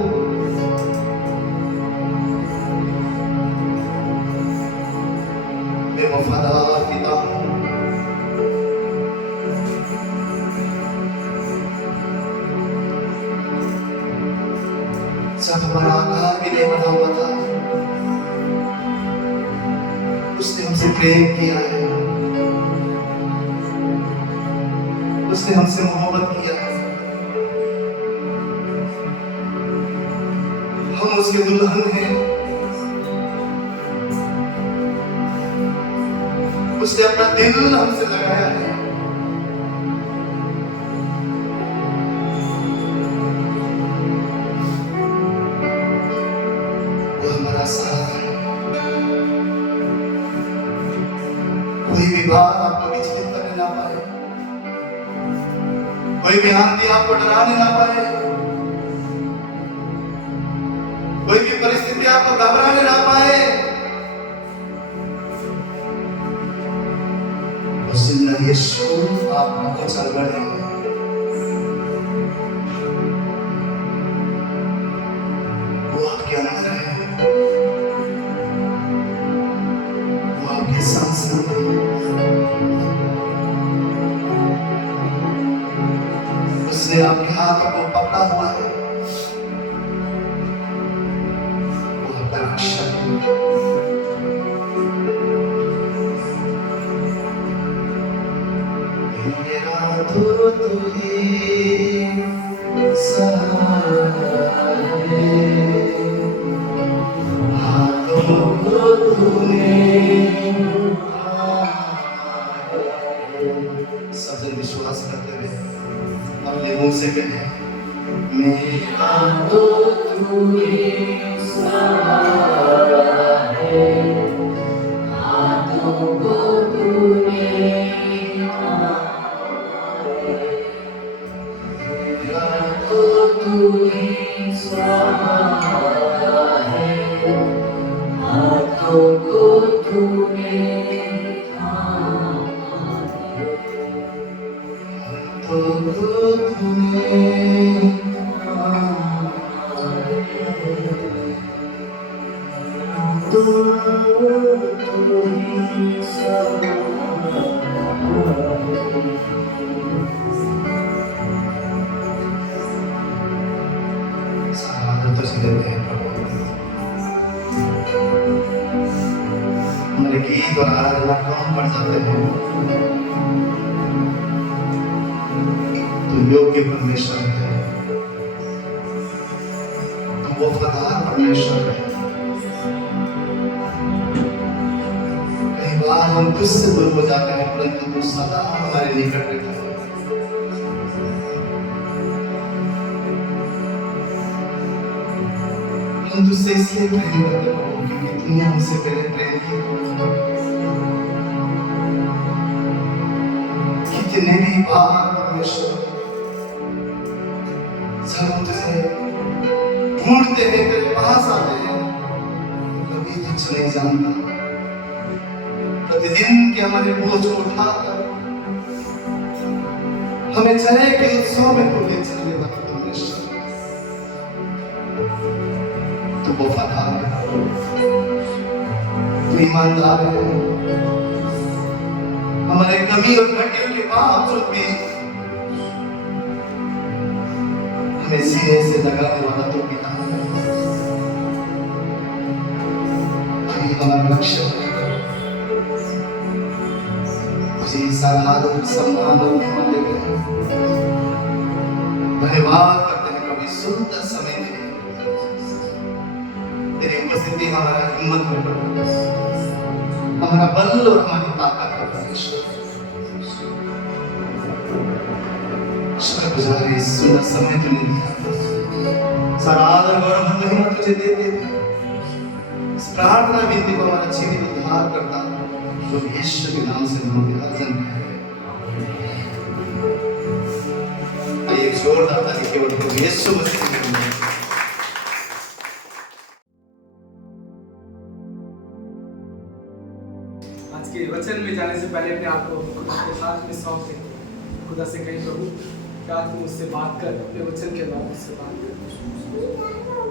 मैं वफादार पिता हूं। जब हमारा आकार भी नहीं बना हुआ था, उसने हमसे प्रेम किया है, उसने हमसे मोहब्बत किया है। हम उसके दुल्हन हैं। उसने अपना दिल हमसे लगाया है। वो हमारा सहारा है। कोई भी बात आपको विचलित करने ना पाए, कोई भी आंधी आपको डराने ना पाए, कोई भी परिस्थिति आपको घबराने ना पाए। उस दिन यीशु आपको चल बढ़े। वो आपके अंदर है, वो आपके साथ साथ है। उसने आपके हाथों को पकड़ा हुआ है। वो आपका रक्षक है। मेरा तो तू ही सहारा है, हाथों को तूने सबसे विश्वास करते हुए अपने मुंह से कहें, मेरा तो तू ही सहारा है, हाथों को तूने मेरा तो तू ही सहारा है, हाथों को तूने थामा है, हाथों को तूने थामा है, तू ही सहारा है। सारा तुझे देते हैं प्रभु। हमारे गीत और आराधना कम पड़ जाते हैं। तू योग्य परमेश्वर है, तू वफादार परमेश्वर है। कई बार हम तुझसे दूर हो जाते हैं, परंतु तू सदा हमारे निकट रहता है। हम तुझसे इसलिए प्रेम करते हैं क्योंकि तूने हमसे पहले प्रेम किया। कितने भी बार परमेश्वर जब हम तुझे ढूंढते हैं, तेरे पास आते हैं, कभी तुझ नहीं जानता। प्रतिदिन के हमारे बोझ को उठाकर हमें जय के उत्सव में तू ले चलने वाला परमेश्वर, तू वफादार है, तू ईमानदार है। हमारे कमी और घटियों के बावजूद भी हमें सीने से लगाने वाला तू पिता है। तू ही हमारा लक्ष्य है। तुझे सारा आदर सम्मान और महिमा देते हैं। धन्यवाद करते हैं प्रभु इस सुंदर समय में तेरी उपस्थिति हमारा हिम्मत में प्रभु, हमारा बल और हमारी ताकत है परमेश्वर। शुक्रगुजार इस सुंदर समय तूने दिया। सारा आदर गौरव और महिमा तुझे देते हैं। इस प्रार्थना विनती को हमारा जीवन उद्धार करता है, तो यीशु के नाम से हम विराजन है। आइए एक जोरदार ताली केवल प्रभु यीशु मसीह के नाम में। आज के वचन में जाने से पहले अपने आप को खुदा के हाथ में सौंप दें। खुदा से कहीं प्रभु क्या तू मुझसे बात कर, अपने वचन के द्वारा मुझसे बात कर।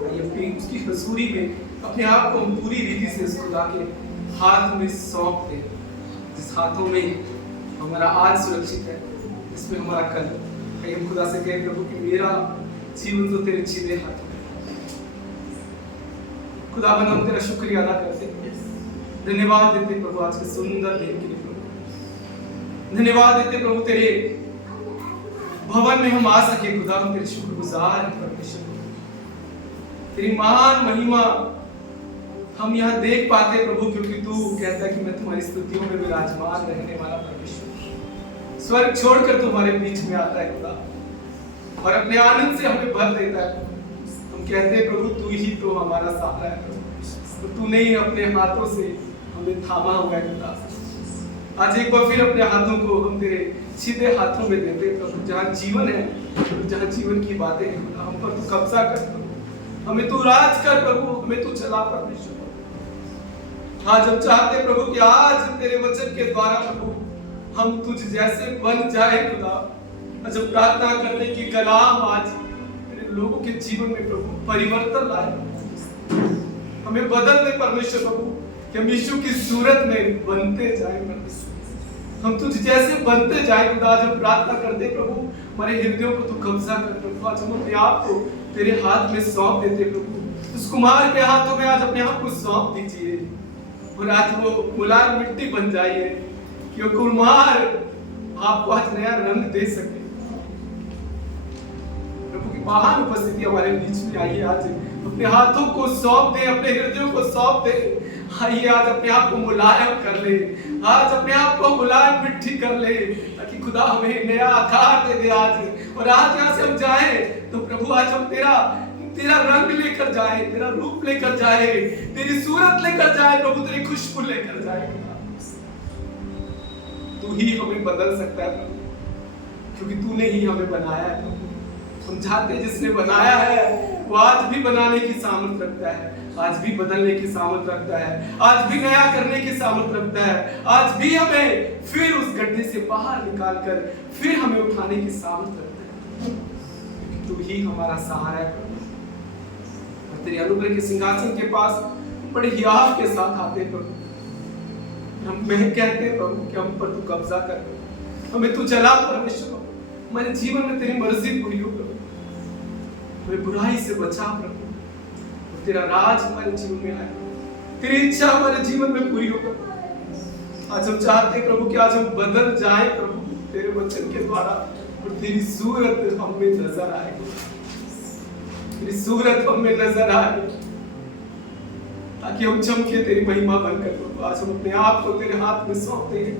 आइए अपनी उसकी हजूरी में अपने आप को हम पूरी रीति से उस खुदा के हाथ में सौंप दें, जिस हाथों में हमारा आज सुरक्षित है, इसमें हमारा कल। आइए हम खुदा से कहें प्रभु कि मेरा जीवन तो तेरे सीधे हाथों में। खुदावन हम तेरा शुक्रिया अदा करते हैं, धन्यवाद देते प्रभु आज के सुंदर दिन के लिए प्रभु। धन्यवाद देते प्रभु तेरे भवन में हम आ सके। खुदा हम तेरे शुक्रगुजार हैं परमेश्वर, तेरी महान महिमा हम यहाँ देख पाते प्रभु, क्योंकि तू कहता है कि मैं तुम्हारी स्तुतियों में विराजमान रहने वाला परमेश्वर। स्वर्ग छोड़कर तू हमारे बीच में आता है खुदा, और अपने आनंद से हमें भर देता है। हम कहते हैं प्रभु तू ही तो हमारा सहारा है प्रभु, तो तूने ही अपने हाथों से हमें थामा हुआ है खुदा। आज एक बार फिर अपने हाथों को हम तेरे सीधे हाथों में देते हैं प्रभु। जहाँ जीवन है, जहाँ जीवन की बातें हैं खुदा, हम पर तू कब्जा कर प्रभु, हमें तू राज कर प्रभु, हमें तू चला परमेश्वर। आज हम चाहते प्रभु कि आज तेरे वचन के द्वारा प्रभु हम तुझ जैसे बन जाए खुदा। जब प्रार्थना करने की कलाम आज तेरे लोगों के जीवन में प्रभु परिवर्तन लाए, हमें बदल दे परमेश्वर प्रभु, कि हम यीशु की सूरत में बनते जाए परमेश्वर, हम तुझ जैसे बनते जाए खुदा। आज हम प्रार्थना करते प्रभु, हमारे हृदयों को तू कब्जा कर प्रभु। आज हम अपने आप को तेरे हाथ में सौंप देते प्रभु। उस कुम्हार के हाथों में आज अपने आप को सौंप दीजिए, और आज वो मुलायम मिट्टी बन जाइए कि वो कुम्हार आपको आज नया रंग दे सके। प्रभु की महान उपस्थिति हमारे बीच में आइए। आज अपने हाथों को सौंप दे, अपने हृदयों को सौंप दे। आइए आज अपने आप को मुलायम कर ले, आज अपने आप को मुलायम मिट्टी कर ले, ताकि खुदा हमें नया आकार दे दे आज। और आज यहाँ से हम जाए तो प्रभु आज हम तेरा रंग लेकर जाए, तेरा रूप लेकर जाए, तेरी सूरत लेकर जाए प्रभु, तेरी खुशबू लेकर जाए। तू ही हमें बदल सकता है प्रभु, क्योंकि तूने ही हमें बनाया है प्रभु। हम चाहते हैं जिसने बनाया है वो आज भी बनाने की सामर्थ रखता है, आज भी बदलने की सामर्थ रखता है, आज भी नया करने की सामर्थ रखता है, आज भी हमें फिर उस गड्ढे से बाहर निकालकर फिर हमें उठाने की सामर्थ रखता है। तू ही हमारा सहारा है प्रभु। और तेरे अनुग्रह के सिंहासन के पास बड़े हियाव के साथ आते प्रभु, हम कहते हैं प्रभु कि हम पर तू कब्जा कर, हमें तू चला परमेश्वर, हमारे जीवन में तेरी मर्जी पूरी हो प्रभु, हमें बुराई से बचा प्रभु, और तेरा राज हमारे जीवन में आए, तेरी इच्छा हमारे जीवन में पूरी हो प्रभु। आज हम चाहते हैं प्रभु कि आज हम बदल जाए प्रभु तेरे वचन के द्वारा, और तेरी सूरत हम में नजर आए, तेरी सूरत हम में नजर आए, ताकि हम चमके तेरी महिमा बनकर प्रभु। आज हम अपने आप को तेरे हाथ में सौंपते हैं,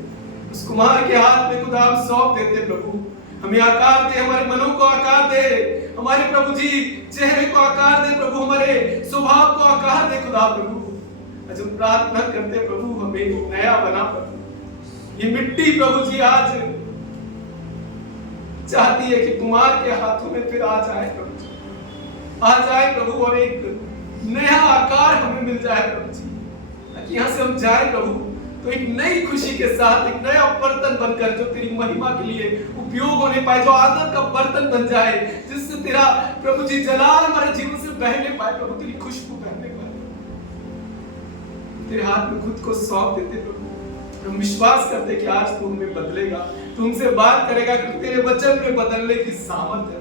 उस कुम्हार के हाथ में खुदा हम सौंप देते प्रभु। हमें आकार दे, हमारे मनों को आकार दे, हमारे प्रभु जी चेहरे को आकार दे प्रभु, हमारे स्वभाव को आकार दे खुदा प्रभु। आज हम प्रार्थना करते प्रभु हमें नया बना प्रभु। ये मिट्टी प्रभु जी आज चाहती है कि कुम्हार के हाथों में फिर आ जाए प्रभु, आ जाए प्रभु, और एक नया आकार हमें मिल जाए प्रभु जी, ताकि यहाँ से हम जाए प्रभु तो एक नई खुशी के साथ एक नया बर्तन बनकर जो तेरी महिमा के लिए उपयोग होने पाए, जो आदर का बर्तन बन जाए, जिससे तेरा प्रभु जी जलाल हमारे जीवन से बहने पाए प्रभु, तेरी खुशबू बहने पाए। तेरे हाथ में खुद को सौंप देते प्रभु, हम विश्वास करते कि आज तू हमें बदलेगा, तुमसे बात करेगा, क्योंकि तेरे वचन में बदलने की सामर्थ है।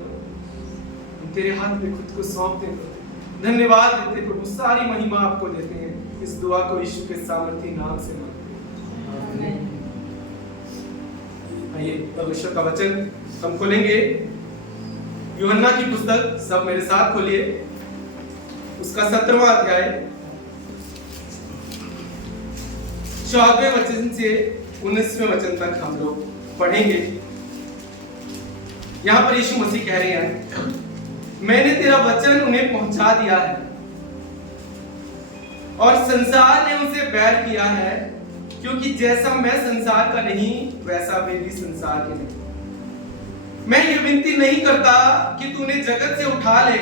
हम तेरे हाथ में खुद को सौंपते प्रभु, धन्यवाद देते प्रभु, सारी महिमा आपको देते हैं। इस दुआ को यीशु के सामर्थी नाम से मांगते हैं। आइए परमेश्वर का वचन हम खोलेंगे, यूहन्ना की पुस्तक, सब मेरे साथ खोलिए, उसका 17वां अध्याय 14वें वचन से 19वें वचन तक हम लोग पढ़ेंगे। यहां पर यीशु मसीह कह रहे हैं, मैंने तेरा वचन उन्हें पहुंचा दिया है और संसार ने उनसे बैर किया है, क्योंकि जैसा मैं संसार का नहीं वैसा वे भी संसार के नहीं। मैं ये विनती नहीं करता कि तूने जगत से उठा ले,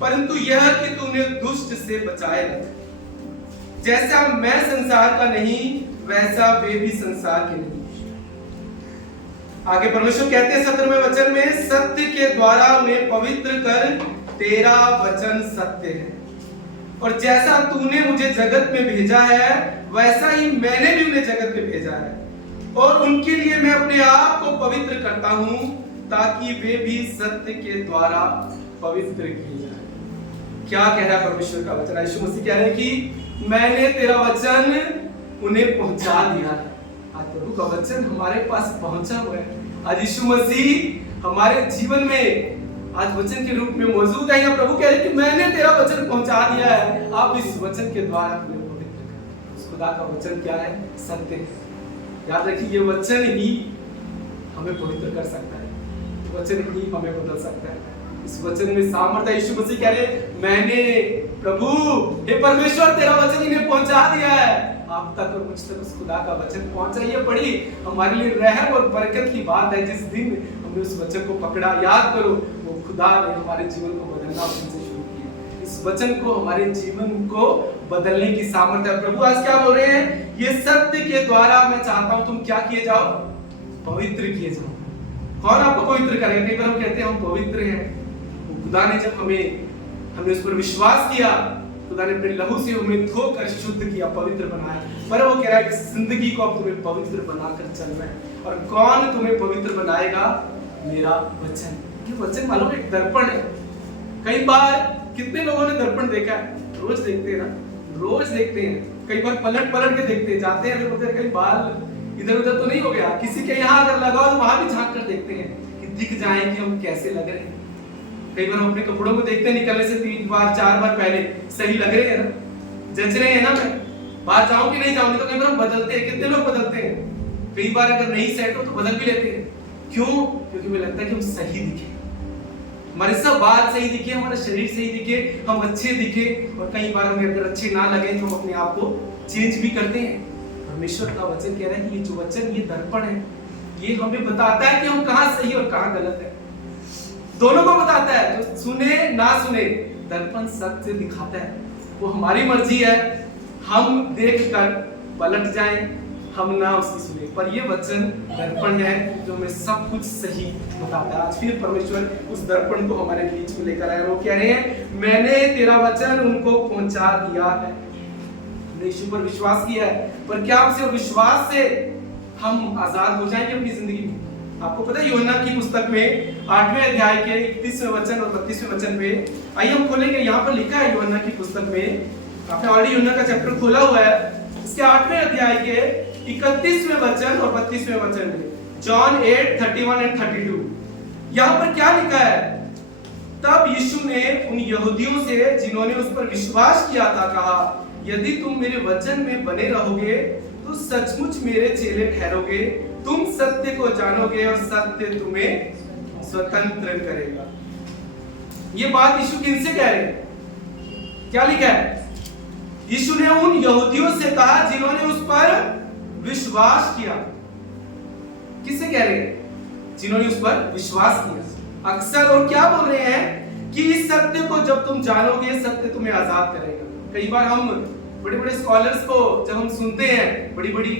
परंतु यह कि तूने दुष्ट से बचाए रख। जैसा मैं संसार का नहीं वैसा वे भी संसार के नहीं। आगे परमेश्वर कहते हैं 17वें वचन में, सत्य के द्वारा उन्हें पवित्र कर, तेरा वचन सत्य है, और जैसा तूने मुझे जगत में भेजा है वैसा ही मैंने भी उन्हें जगत में भेजा है, और उनके लिए मैं अपने आप को पवित्र करता हूं, ताकि वे भी सत्य के द्वारा पवित्र किए जाएं। क्या कह रहा है परमेश्वर का वचन? यीशु मसीह कह रहे हैं कि मैंने तेरा वचन उन्हें पहुंचा दिया है। आज प्रभु का वचन हमारे पास पहुंचा हुआ है। आज यीशु मसीह हमारे जीवन में आज वचन के रूप में मौजूद है। प्रभु कह रहे हैं कि मैंने तेरा वचन पहुंचा दिया है, आप इस वचन के द्वारा हमें पवित्र कर। उस खुदा का वचन क्या है? सत्य है। याद रखिए, ये वचन ही हमें पवित्र कर सकता है, वचन ही हमें बदल सकता है। इस वचन में सामर्थ्य है। यीशु मसीह कह रहे हैं, मैंने प्रभु हे परमेश्वर तेरा वचन इन्हें पहुंचा दिया है। आप तक और मुझ तक उस खुदा का वचन पहुंचा। ये बड़ी हमारे लिए रहम और बरकत की बात है। जिस दिन हमने उस वचन को पकड़ा, याद करो, वो खुदा ने हमारे जीवन को बदलना उनसे शुरू किया। इस वचन को हमारे जीवन को बदलने की सामर्थ्य है। प्रभु आज क्या बोल रहे हैं? ये सत्य के द्वारा मैं चाहता हूं तुम क्या किए जाओ? पवित्र किए जाओ। कौन आपको पवित्र करेगा? कई बार हम कहते हैं हम पवित्र हैं। खुदा ने जब हमने उस पर विश्वास किया, खुदा ने अपने लहू से हमें धोकर शुद्ध किया, पवित्र बनाया। पर वो कह रहा है कि जिंदगी को अब तुम्हें पवित्र बनाकर चलना है। और कौन तुम्हें पवित्र बनाएगा? मेरा वचन। ये वचन मालूम एक दर्पण है। कई बार कितने लोगों ने दर्पण देखा है? रोज देखते हैं ना, रोज देखते हैं। कई बार पलट पलट के देखते हैं, जाते हैं बोलते हैं कहीं बाल इधर उधर तो नहीं हो गया। किसी के यहाँ अगर लगाओ तो वहां भी झांक कर देखते हैं कि दिख जाए कि हम कैसे लग रहे हैं। कई बार हम अपने कपड़ों को देखते हैं, निकलने से 3 बार 4 बार पहले सही लग रहे हैं ना, जच रहे हैं ना, मैं बाहर जाऊं कि नहीं जाऊं। तो कई बार हम बदलते हैं। कितने लोग बदलते हैं? कई बार अगर नहीं सेट हो तो बदल भी लेते हैं। क्यों? क्योंकि हमें लगता है कि हम सही दिखे, हमारे सब बात सही दिखे, हमारा शरीर सही दिखे, हम अच्छे दिखे। और कई बार हमें अगर अच्छे ना लगे तो हम अपने आप को चेंज भी करते हैं। परमेश्वर का वचन कह रहा है कि ये जो वचन, ये दर्पण है, ये हमें बताता है कि हम कहाँ सही और कहाँ गलत है। दोनों को बताता है, जो सुने ना सुने दर्पण सत्य दिखाता है। वो हमारी मर्जी है, हम देखकर पलट जाएं, हम ना उसकी सुने, पर ये वचन दर्पण है जो हमें सब कुछ सही बताता है। आज फिर परमेश्वर उस दर्पण को हमारे बीच में लेकर आए। वो कह रहे हैं मैंने तेरा वचन उनको पहुंचा दिया है। हमने यीशु पर विश्वास किया है, पर क्या हमसे विश्वास से हम आजाद हो जाएंगे अपनी जिंदगी में? आपको पता है यूहन्ना की पुस्तक में 8वें अध्याय के 31वें वचन और 32वें वचन पे, आइए हम खोलेंगे। यहाँ पर लिखा है यूहन्ना की पुस्तक में, आपने ऑलरेडी यूहन्ना का चैप्टर खोला हुआ है, इसके 8वें अध्याय के 31वें वचन और 32वें वचन में, जॉन 8:31 एंड 32। यहाँ पर क्या लिखा है? तब यीशु ने उन यहूदियों से जिन्होंने उस पर विश्वास किया था कहा, यदि तुम मेरे वचन में बने रहोगे तो सचमुच मेरे चेले ठहरोगे, तुम सत्य को जानोगे और सत्य तुम्हें स्वतंत्र करेगा। ये बात यीशु किनसे कह रहे हैं? क्या लिखा है? यीशु ने उन यहूदियों से कहा जिन्होंने उस पर विश्वास किया। किससे कह रहे हैं? जिन्होंने उस पर विश्वास किया। अक्सर और क्या बोल रहे हैं कि इस सत्य को जब तुम जानोगे सत्य तुम्हें आजाद करेगा। कई बार हम बड़े बड़े स्कॉलर्स को जब हम सुनते हैं, बड़ी बड़ी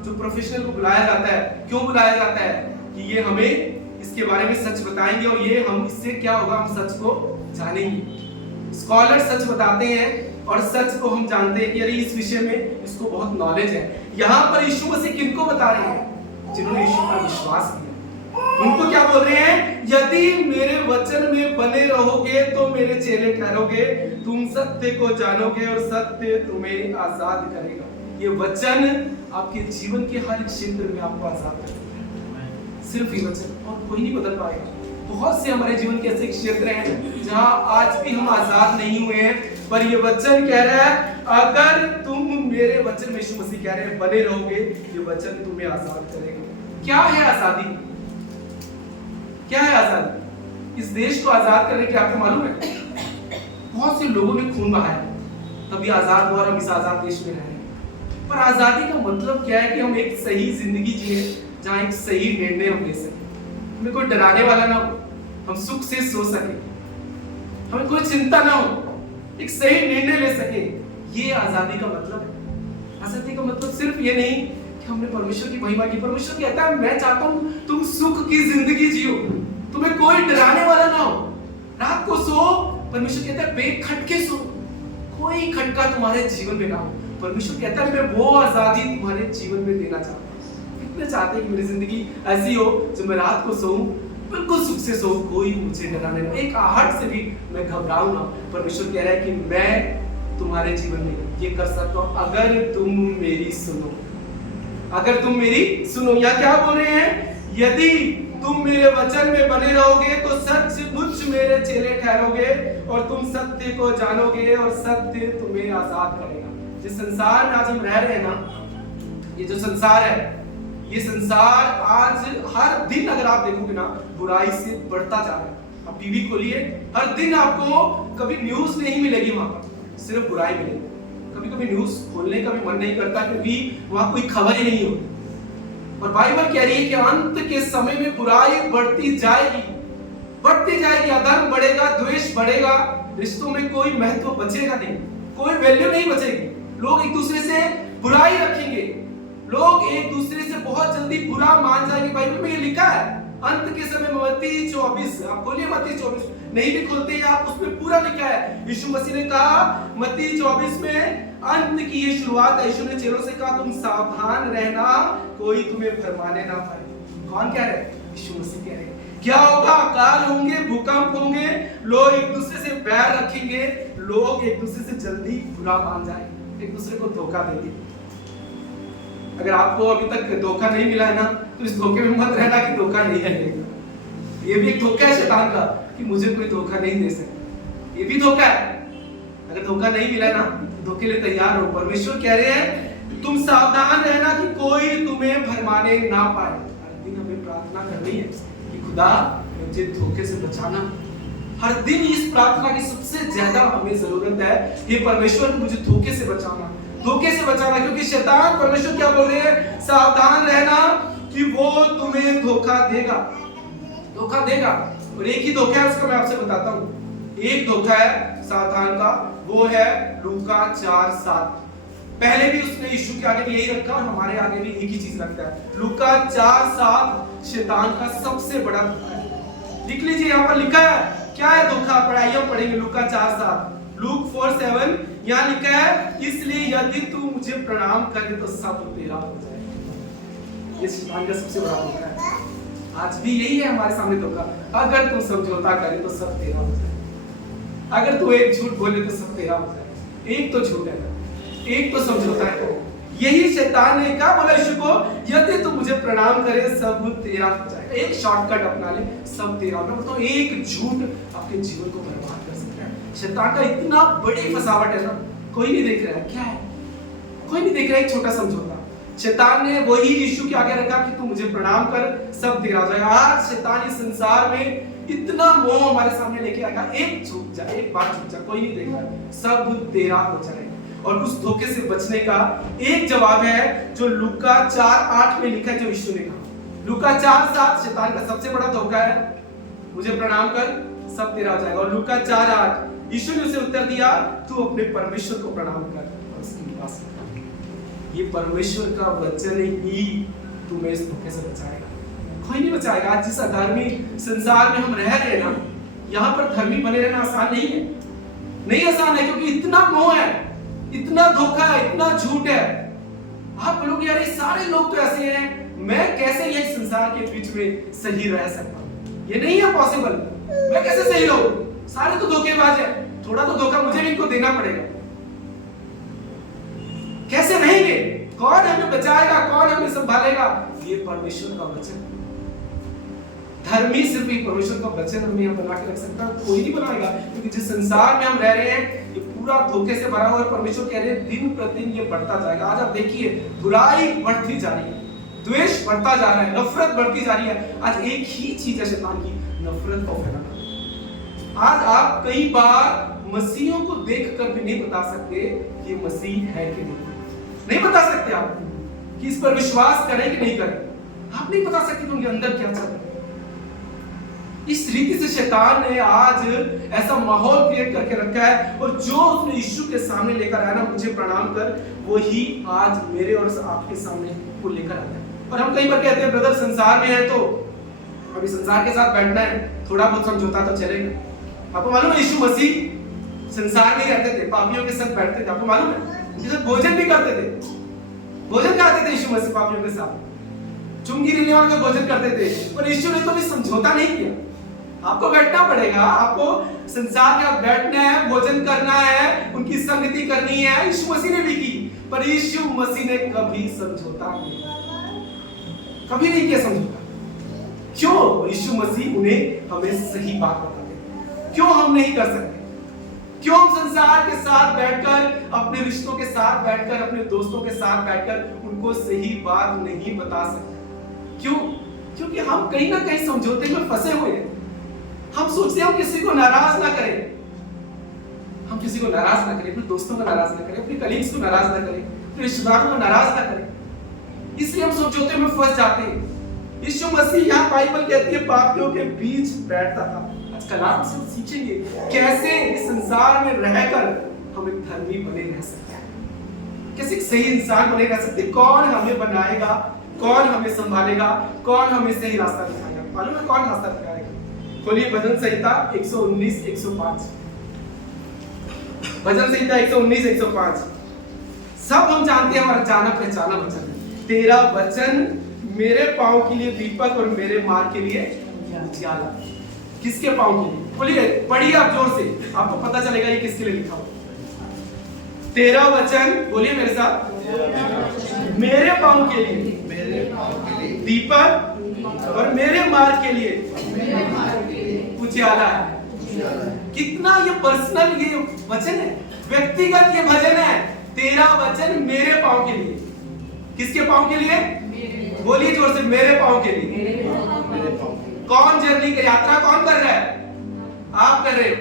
जो प्रोफेशनल को बुलाया जाता है, क्यों बुलाया जाता है? कि ये हमें इसके बारे में सच बताएंगे और ये हम इससे क्या होगा, हम सच को जानेंगे। स्कॉलर सच बताते हैं और सच को हम जानते हैं कि अरे इस विषय में इसको बहुत नॉलेज है। यहाँ पर यीशु मसीह किनको बता रहे हैं? जिन्होंने यीशु पर विश्वास किया। उनको क्या बोल रहे हैं? यदि मेरे वचन में बने रहोगे तो मेरे चेले ठहरोगे, तुम सत्य को जानोगे और सत्य तुम्हें आजाद करेगा। ये वचन आपके जीवन के हर क्षेत्र में आपको आजाद करेगा। सिर्फ ये वचन, और कोई नहीं बदल पाएगा। बहुत से हमारे जीवन के ऐसे क्षेत्र हैं जहां आज भी हम आजाद नहीं हुए हैं, पर ये वचन कह रहा है अगर तुम मेरे वचन में, यीशु मसीह कह रहे हैं, बने रहोगे, ये वचन तुम्हें आजाद करेगा। क्या है आजादी? क्या है आजादी? इस देश को आजाद करने की आपको मालूम है बहुत से लोगों ने खून बहाया, तभी आजाद हुआ और हम इस आजाद देश में रह रहे हैं। पर आजादी का मतलब क्या है? कि हम एक सही जिंदगी जिए जहां एक सही निर्णय हम ले सके, हमें कोई डराने वाला ना हो, हम सुख से सो सके, हमें कोई चिंता ना हो, एक सही निर्णय ले सके। ये आजादी का मतलब है। आजादी का मतलब सिर्फ ये नहीं कि हमने परमेश्वर की महिमा की। परमेश्वर कहता है मैं चाहता हूं तुम सुख की जिंदगी जियो, तुम्हें कोई डराने वाला ना हो। रात को सो, परमेश्वर कहता है बेखटके सो, कोई खटका तुम्हारे जीवन में ना हो। परमेश्वर कहता है मैं वो आजादी तुम्हारे जीवन में देना चाहता हूं। कितने चाहते हैं कि मेरी जिंदगी ऐसी हो जब मैं रात को सोऊं बिल्कुल सुख से सो, कोई मुझे डराने ना, एक आहट से भी मैं घबराऊं ना। परमेश्वर कह रहा है कि मैं तुम्हारे जीवन में ये कर सकता हूं अगर तुम मेरी सुनो। अगर तुम मेरी सुनो। या क्या बोल रहे हैं? यदि तुम मेरे वचन में बने रहोगे तो सचमुच मेरे चेले ठहरोगे और तुम सत्य को जानोगे और सत्य तुम्हें आजाद करेगा। जिस संसार में आज हम रह रहे हैं ना, ये जो संसार है, ये संसार आज हर दिन अगर आप देखोगे ना बुराई से बढ़ता जा रहा है। आप टीवी खोलिए, हर दिन आपको कभी न्यूज नहीं मिलेगी, वहां पर सिर्फ बुराई मिलेगी। कभी कभी न्यूज खोलने का भी मन नहीं करता क्योंकि वहां कोई खबर ही नहीं होती। और बाइबल कह रही है कि अंत के समय में बुराई बढ़ती जाएगी, बढ़ती जाएगी। अधर्म बढ़ेगा, द्वेष बढ़ेगा, रिश्तों में कोई महत्व बचेगा नहीं, कोई वैल्यू नहीं बचेगी। लोग एक दूसरे से बुराई रखेंगे, लोग एक दूसरे से बहुत जल्दी बुरा मान जाएंगे। बाइबल में ये लिखा है अंत के समय में। मत्ती 24, आप खोलिए मत्ती 24, नहीं भी खोलते हैं आप, उसमें पूरा लिखा है। यीशु मसीह ने कहा मत्ती 24 में अंत की ये शुरुआत है। यीशु ने चेलों से कहा तुम सावधान रहना, कोई तुम्हें भरमाने ना पाए। कौन कह रहे हैं? यीशु मसीह कह रहे हैं। क्या होगा? अकाल होंगे, भूकंप होंगे, लोग एक दूसरे से बैर रखेंगे, लोग एक दूसरे से जल्दी बुरा मान जाएंगे, एक दूसरे को धोखा देंगे। अगर आपको अभी तक धोखा नहीं मिला है ना, तो इस धोखे में मत रहना कि धोखा नहीं है। ये भी एक धोखा है शैतान का कि मुझे कोई धोखा नहीं दे सकता, ये भी धोखा है। अगर धोखा नहीं मिला ना, धोखे लिए तैयार हो। परमेश्वर कह रहे हैं तुम सावधान रहना कि कोई तुम्हें भरमाने ना पाए। हर दिन हमें प्रार्थना करनी है कि खुदा मुझे धोखे से बचाना। हर दिन इस प्रार्थना की सबसे ज्यादा हमें जरूरत है, हे परमेश्वर मुझे धोखे से बचाना, धोखे से बचाना। क्योंकि शैतान, परमेश्वर क्या बोल रहे हैं? सावधान रहना कि वो तुम्हें धोखा देगा, धोखा देगा। और एक ही धोखा है उसका मैं आपसे बताता हूँ। एक धोखा है सातान का, वो है लूका 4:7। पहले भी उसने यीशु के आगे भी यही रखा और हमारे आगे भी एक ही चीज रखता है। लूका 4:7 शैतान का सबसे बड़ा धोखा है। लिख लीजिए, यहाँ पर लिखा है क्या है धोखा, पढ़ाइयों पढ़ेंगे। लूका 4:7, लूक 4:7 यहाँ लिखा है, इसलिए यदि तू मुझे प्रणाम करे तो सब तेरा हो जाए। ये शैतान का सबसे बड़ा धोखा है। आज भी यही है हमारे सामने धोखा। अगर तू समझौता करे तो सब तेरा हो जाए, अगर तू एक झूठ बोले तो सब तेरा हो जाए। एक तो झूठ है, एक तो समझौता है। यही शैतान ने कहा, बोला यीशु को, यदि तू मुझे प्रणाम करे सब तेरा हो जाएगा। एक शॉर्टकट अपना ले, सब तेरा हो जाएगा। तो एक झूठ आपके जीवन को बर्बाद कर सकता है। शैतान का इतना बड़ी फसावट है ना, कोई नहीं देख रहा है। क्या है, कोई नहीं देख रहा है। एक छोटा समझौता शैतान ने वही यीशु के आगे रखा कि तू मुझे प्रणाम कर सब तेरा हो जाएगा। आज शैतान इस संसार में इतना मोह हमारे सामने लेके आएगा, एक झूठ जा, एक बात झूठ जा, कोई नहीं देख रहा, सब तेरा हो जाएगा। और उस धोखे से बचने का एक जवाब है जो लूका 4:8 में लिखा है, जो यीशु ने कहा। लूका 4:7 शैतान का सबसे बड़ा धोखा है, मुझे प्रणाम कर सब तेरा हो जाएगा। और लूका 4:8 यीशु ने उसे उत्तर दिया, तू अपने परमेश्वर को प्रणाम कर और उसके पास। ये परमेश्वर का वचन ही तुम्हें इस धोखे से बचाएगा, कोई नहीं बचाएगा। आज जिस अधर्मी संसार में हम रह रहे हैं ना, यहाँ पर धर्मी बने रहना आसान नहीं है, नहीं आसान है, क्योंकि इतना मोह है, इतना धोखा है, इतना झूठ है। आप बोलोगे यार ये सारे लोग तो ऐसे हैं, मैं कैसे ये संसार के बीच में सही रह सकता हूँ? ये नहीं है पॉसिबल, मैं कैसे सही रहूं? सारे तो धोखेबाज है, थोड़ा तो धोखा मुझे भी इनको देना पड़ेगा। कैसे रहेंगे? कौन हमें बचाएगा, कौन हमें संभालेगा? ये परमेश्वर का वचन। धर्मी सिर्फ एक परमेश्वर का वचन हमें यहाँ बना के रख सकता है, कोई नहीं बनाएगा। क्योंकि जिस संसार में हम रह रहे हैं ये पूरा धोखे से भरा हुआ है। परमेश्वर कह रहे हैं दिन प्रतिदिन ये बढ़ता जाएगा। आज आप देखिए बुराई बढ़ती जा रही है, द्वेष बढ़ता जा रहा है, नफरत बढ़ती जा रही है। आज एक ही चीज है शैतान की, नफरत को फैलाना। आज आप कई बार मसीहों को देखकर भी नहीं बता सकते कि मसीह है कि नहीं बता सकते आप कि इस पर विश्वास करें कि नहीं करें। आप नहीं बता सकते कि उनके अंदर क्या चल रहा है। इस रीति से शैतान ने आज ऐसा माहौल क्रिएट करके रखा है, और जो उसने यीशु के सामने लेकर आया ना, मुझे प्रणाम कर, वही आज मेरे और आपके सामने वो लेकर आता है। और हम कई बार कहते हैं ब्रदर संसार में है तो अभी संसार के साथ बैठना है, थोड़ा बहुत समझौता तो चलेगा। आपको मालूम है यीशु मसीह संसार में रहते थे, पापियों के साथ बैठते थे, आपको मालूम है? उनके साथ भोजन भी करते थे, भोजन खाते थे यीशु मसीह पापियों के साथ, चुंगी लेने वालों का भोजन करते थे। पर यीशु ने तो भी समझौता नहीं किया। आपको बैठना पड़ेगा, आपको संसार के साथ बैठना है, भोजन करना है, उनकी संगति करनी है। यीशु मसीह ने भी की, पर यीशु मसीह ने कभी समझौता नहीं, कभी नहीं किया समझौता। क्यों? यीशु मसीह उन्हें हमें सही बात बताते। क्यों हम नहीं कर सकते? क्यों हम संसार के साथ बैठकर, अपने रिश्तों के साथ बैठकर, अपने दोस्तों के साथ बैठकर उनको सही बात नहीं बता सकते? क्यों? क्योंकि हम कहीं ना कहीं समझौते में फंसे हुए हैं। हम सोचते हैं हम किसी को नाराज ना करें, हम किसी को नाराज ना करें, अपने दोस्तों को नाराज ना करें, अपने कलीग्स को नाराज ना करें, अपने रिश्तेदारों को नाराज ना करें। इसलिए हम समझौते में फंस जाते हैं। यीशु मसीह यहाँ बाइबल कहती है पापियों के बीच बैठता था। आज कलाम से हम सीखेंगे कैसे इस संसार में रहकर हम एक धर्मी बने रह सकते हैं, कैसे एक सही इंसान बने रह सकते हैं। कौन हमें बनाएगा, कौन हमें संभालेगा, कौन हमें सही रास्ता दिखाएगा? मालूम है कौन रास्ता दिखाएगा? खोलिए भजन संहिता 119-105। भजन संहिता 119-105। सब हम जानते हैं, हमारा जाना पहचाना वचन है। तेरा वचन मेरे पांव के लिए दीपक और मेरे मार्ग के लिए उजियाला। किसके पांव के लिए? बोलिए, पढ़िए आप जोर से, आपको पता चलेगा ये किसके लिए लिखा हुआ। तेरा वचन, बोलिए मेरे साथ, मेरे पांव के लिए दीपक और मेरे मार्ग के लिए उजियाला है। कितना ये पर्सनल ये वचन है, व्यक्तिगत ये भजन है। तेरा वचन मेरे पांव के लिए। किसके पांव के लिए? बोलिए जोर से, मेरे पांव के लिए। कौन जर्नी की यात्रा कौन कर रहा है? आप कर रहे हो।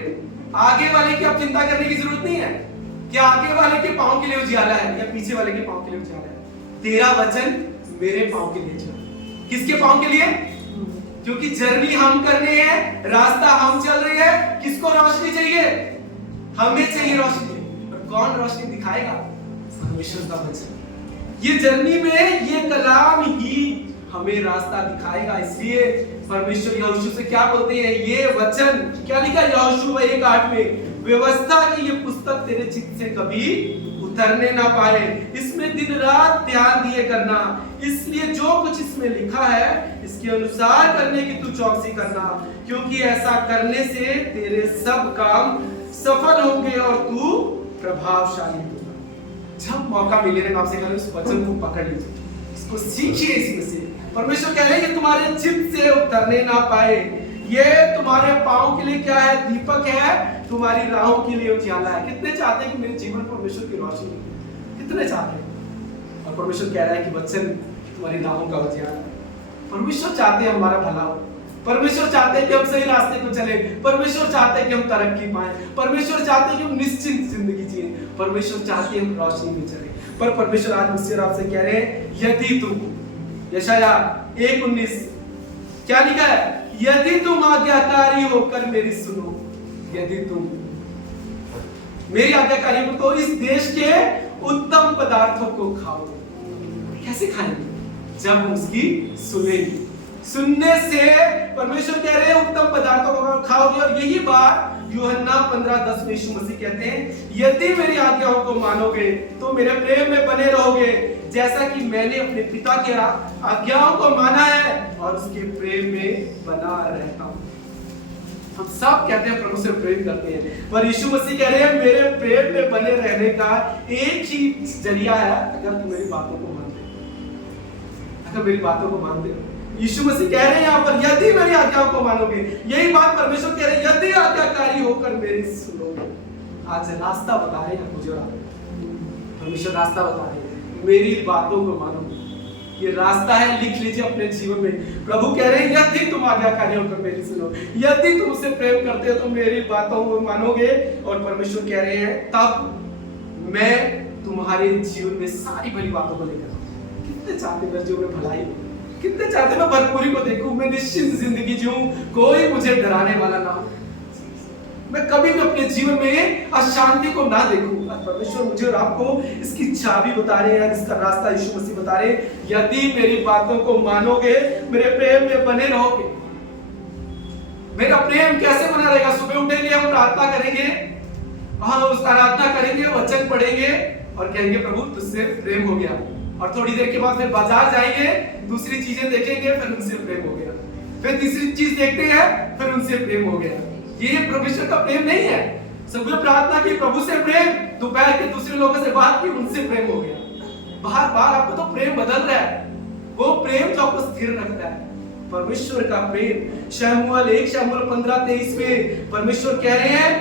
आगे वाले की अब चिंता करने की जरूरत नहीं है कि आगे वाले के पांव के लिए उजियाला है या पीछे वाले के पांव के लिए उजियाला है। तेरा वचन मेरे पांव के लिए। किसके पांव के लिए? क्योंकि जर्नी हम कर रहे हैं, रास्ता हम चल रहे हैं। किसको रोशनी चाहिए? हमें चाहिए रोशनी। और कौन रोशनी दिखाएगा? परमेश्वर का वचन। ये जर्नी में ये कलाम ही हमें रास्ता दिखाएगा। इसलिए परमेश्वर यहोशू से क्या बोलते हैं? ये वचन क्या लिखा यहोशू 1:8 में, व्यवस्था की ये पुस्तक तेरे चित्त से कभी उतरने ना पाए, इसमें दिन रात ध्यान दिए करना, इसलिए जो कुछ इसमें लिखा है इसके अनुसार करने की तू चौकसी करना, क्योंकि ऐसा करने से तेरे सब काम सफल होंगे और तू प्रभावशाली होगा। जब मौका मिले ना आपसे करें, उस वचन को पकड़ लीजिए, इसको सीखिए। इसमें से परमेश्वर कह रहे हैं कि तुम्हारे चित्त से उतरने ना पाए। ये तुम्हारे पांव के लिए क्या है? दीपक है, तुम्हारी राहों के लिए उजाला है। कितने चाहते हैं कि मेरे जीवन परमेश्वर की रोशनी? कितने चाहते हैं? और परमेश्वर कह रहा है कि वचन तुम्हारी राहों का उजाला है। परमेश्वर चाहते हैं हमारा भला हो। परमेश्वर चाहते हैं कि हम सही रास्ते पर चले। परमेश्वर चाहते हैं कि हम तरक्की पाएं। परमेश्वर चाहते हैं कि हम निश्चिंत जिंदगी जिए। परमेश्वर चाहते हैं हम रोशनी में चले। पर परमेश्वर आज मुझसे और आपसे कह रहे हैं, यदि तुम, यशाया 1:19 क्या लिखा है? यदि तुम आज्ञाकारी होकर मेरी सुनो, यदि तुम मेरी आज्ञाकारी हो तो इस देश के उत्तम पदार्थों को खाओ। कैसे खाएंगे? जब हम उसकी सुनेंगे। सुनने से परमेश्वर कह रहे हैं उत्तम पदार्थों को खाओगे। और यही बात यूहन्ना 15:10 में यीशु मसीह कहते हैं, यदि मेरी आज्ञाओं को मानोगे तो मेरे प्रेम में बने रहोगे, जैसा कि मैंने अपने पिता के आज्ञाओं को माना है और उसके प्रेम में बना रहता हूं। हम सब कहते हैं प्रभु से प्रेम करते हैं, पर यीशु मसीह कह रहे हैं मेरे प्रेम में बने रहने का एक ही जरिया है, अगर तुम मेरी बातों को मानते हो। अगर मेरी बातों को मानते हो, यीशु मसीह कह रहे हैं यहाँ पर, यदि मेरी आज्ञाओं को मानोगे। यही बात परमेश्वर कह रहे हैं, यदि आज्ञाकारी होकर मेरी सुनोगे। आज रास्ता बता रहे हैं मुझे, परमेश्वर रास्ता बता रहे हैं, मेरी बातों को मानो। ये रास्ता है, लिख लीजिए अपने जीवन में। प्रभु कह रहे हैं, यदि तुम आज्ञाकारी होकर मेरी सुनो, यदि तुम उससे प्रेम करते हो तो मेरी बातों को मानोगे। और परमेश्वर कह रहे हैं, तब मैं तुम्हारे जीवन में सारी भली बातों को लेकर। कितने चाहते मेरे जीवन में भलाई, कितने चाहते मैं भरपूरी को देखूं, मैं निश्चिंत जिंदगी जीऊं, कोई मुझे डराने वाला ना हो, मैं कभी भी अपने जीवन में अशांति को ना देखूं। परमेश्वर मुझे और आपको इसकी चाबी बता रहे हैं, इसका रास्ता यीशु मसीह बता रहे हैं, यदि मेरी बातों को मानोगे, मेरे प्रेम में बने रहोगे। मेरा प्रेम कैसे बना रहेगा? सुबह उठेंगे, हम प्रार्थना करेंगे, हम उस आराधना करेंगे, वचन पढ़ेंगे और कहेंगे प्रभु तुझसे प्रेम हो गया। और थोड़ी देर के बाद फिर बाजार जाएंगे, दूसरी चीजें देखेंगे, फिर उनसे प्रेम हो गया। फिर तीसरी चीज देखते हैं, फिर उनसे प्रेम हो गया। ये परमेश्वर का प्रेम नहीं है। सुबह प्रार्थना की, प्रभु से प्रेम, दोपहर के दूसरे लोगों से बात की, उनसे प्रेम हो गया। बार बार आपको तो प्रेम बदल रहा है, वो प्रेम जो आपको स्थिर रखता है परमेश्वर का प्रेम। शमूएल 15:23 में परमेश्वर कह रहे हैं,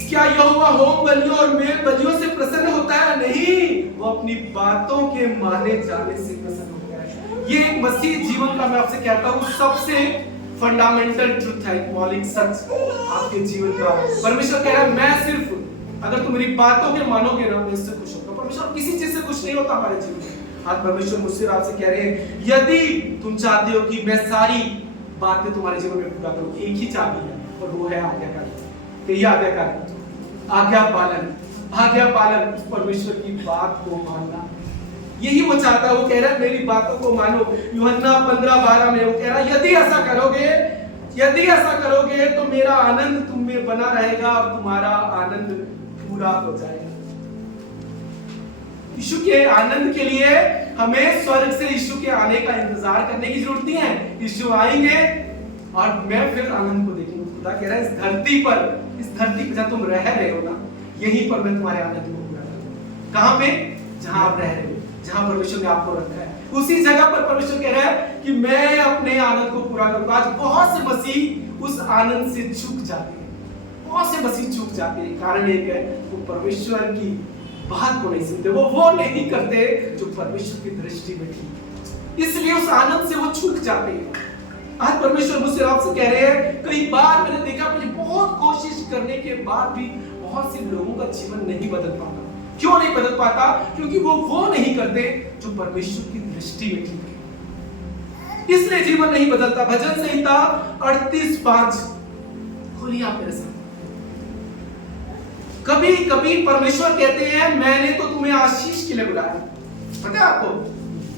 क्या यहोवा होम बलियों और मेल बलियों से प्रसन्न होता है? नहीं, वो अपनी बातों के माने जाने से प्रसन्न होता है। ये एक मसीह जीवन का मैं आपसे कहता हूँ सबसे फंडामेंटल ट्रुथ है, मौलिक सच आपके जीवन का। परमेश्वर कह रहा है, मैं सिर्फ अगर तुम मेरी बातों के मानोगे ना, मैं इससे खुश होगा। परमेश्वर किसी चीज से खुश नहीं होता हमारे जीवन में। आज परमेश्वर मुझसे आपसे कह रहे हैं, यदि तुम चाहते हो कि मैं सारी बातें तुम्हारे जीवन में पूरा करूं, एक ही चाबी है और वो है आज्ञाकारी। यही आज्ञाकारी, आज्ञा पालन, आज्ञा पालन, परमेश्वर की बात को मानना, यही वो चाहता है। वो कह रहा है मेरी बातों को मानो। यूहन्ना 15:12 में वो कह रहा है, यदि ऐसा करोगे तो मेरा आनंद तुम में बना रहेगा और तुम्हारा आनंद पूरा हो जाएगा। यीशु के आनंद के लिए हमें स्वर्ग से यीशु के आने का इंतजार करने की जरूरत नहीं है। यीशु आएंगे और मैं फिर आनंद को देखूंगा। खुदा कह रहा है, इस धरती पर जहां तुम रह रहे हो ना, यहीं पर मैं तुम्हारे आनंद को पूरा करूंगा। कहां पे? जहां आप रह रहे हो, जहां परमेश्वर ने आपको रखा है, उसी जगह पर परमेश्वर कह रहा है कि मैं अपने आनंद को पूरा करूंगा। आज बहुत से मसीह उस आनंद से चूक जाते हैं, बहुत से मसीह चूक जाते हैं। कारण एक है, वो परमेश्वर की बात को नहीं सुनते, वो नहीं करते जो परमेश्वर की दृष्टि में ठीक, इसलिए उस आनंद से वो चूक जाते हैं। आज परमेश्वर मुझसे आपसे कह रहे हैं, कई बार मैंने देखा, मुझे बहुत कोशिश करने के बाद भी बहुत से लोगों का जीवन नहीं बदल पाता। क्यों नहीं बदल पाता? क्योंकि वो नहीं करते जो परमेश्वर की दृष्टि में ठीक है। इसलिए जीवन नहीं बदलता। भजन संहिता 38:5 खोलिए आप मेरे साथ। कभी कभी परमेश्वर कहते हैं मैंने तो तुम्हें आशीष के लिए बुलाया। पता है आपको,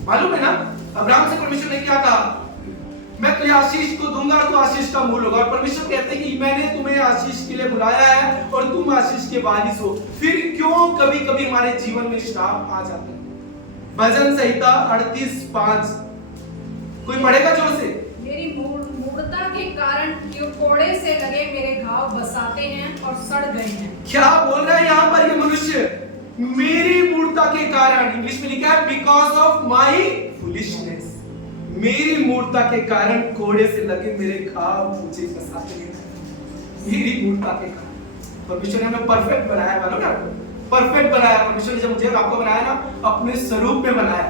मालूम है ना, अब्राहम से परमेश्वर ने क्या कहा, मैं तुझे आशीष को दूंगा तो आशीष का मूल होगा। और परमेश्वर कहते हैं कि मैंने तुम्हें आशीष के लिए बुलाया है और तुम आशीष के वारिस हो। फिर क्यों कभी कभी हमारे जीवन में श्राप आ जाते हैं? भजन संहिता 38:5 कोई पढ़ेगा जोर से? मेरी मूढ़ता के कारण कोड़े से लगे मेरे घाव बसाते हैं और सड़ गए हैं। क्या बोल रहा है यहाँ पर ये मनुष्य? मेरी मूर्खता के कारण, इंग्लिश में लिखा है बिकॉज ऑफ माई फुलिशनेस। मेरी मूर्खता के कारण कोड़े से लगे मेरे घाव मुझे बसाते हैं। मेरी मूर्खता के कारण परमेश्वर ने हमें परफेक्ट बनाया, मालूम है आपको? परफेक्ट बनाया परमेश्वर ने। जब मुझे आपको बनाया ना, अपने स्वरूप में बनाया।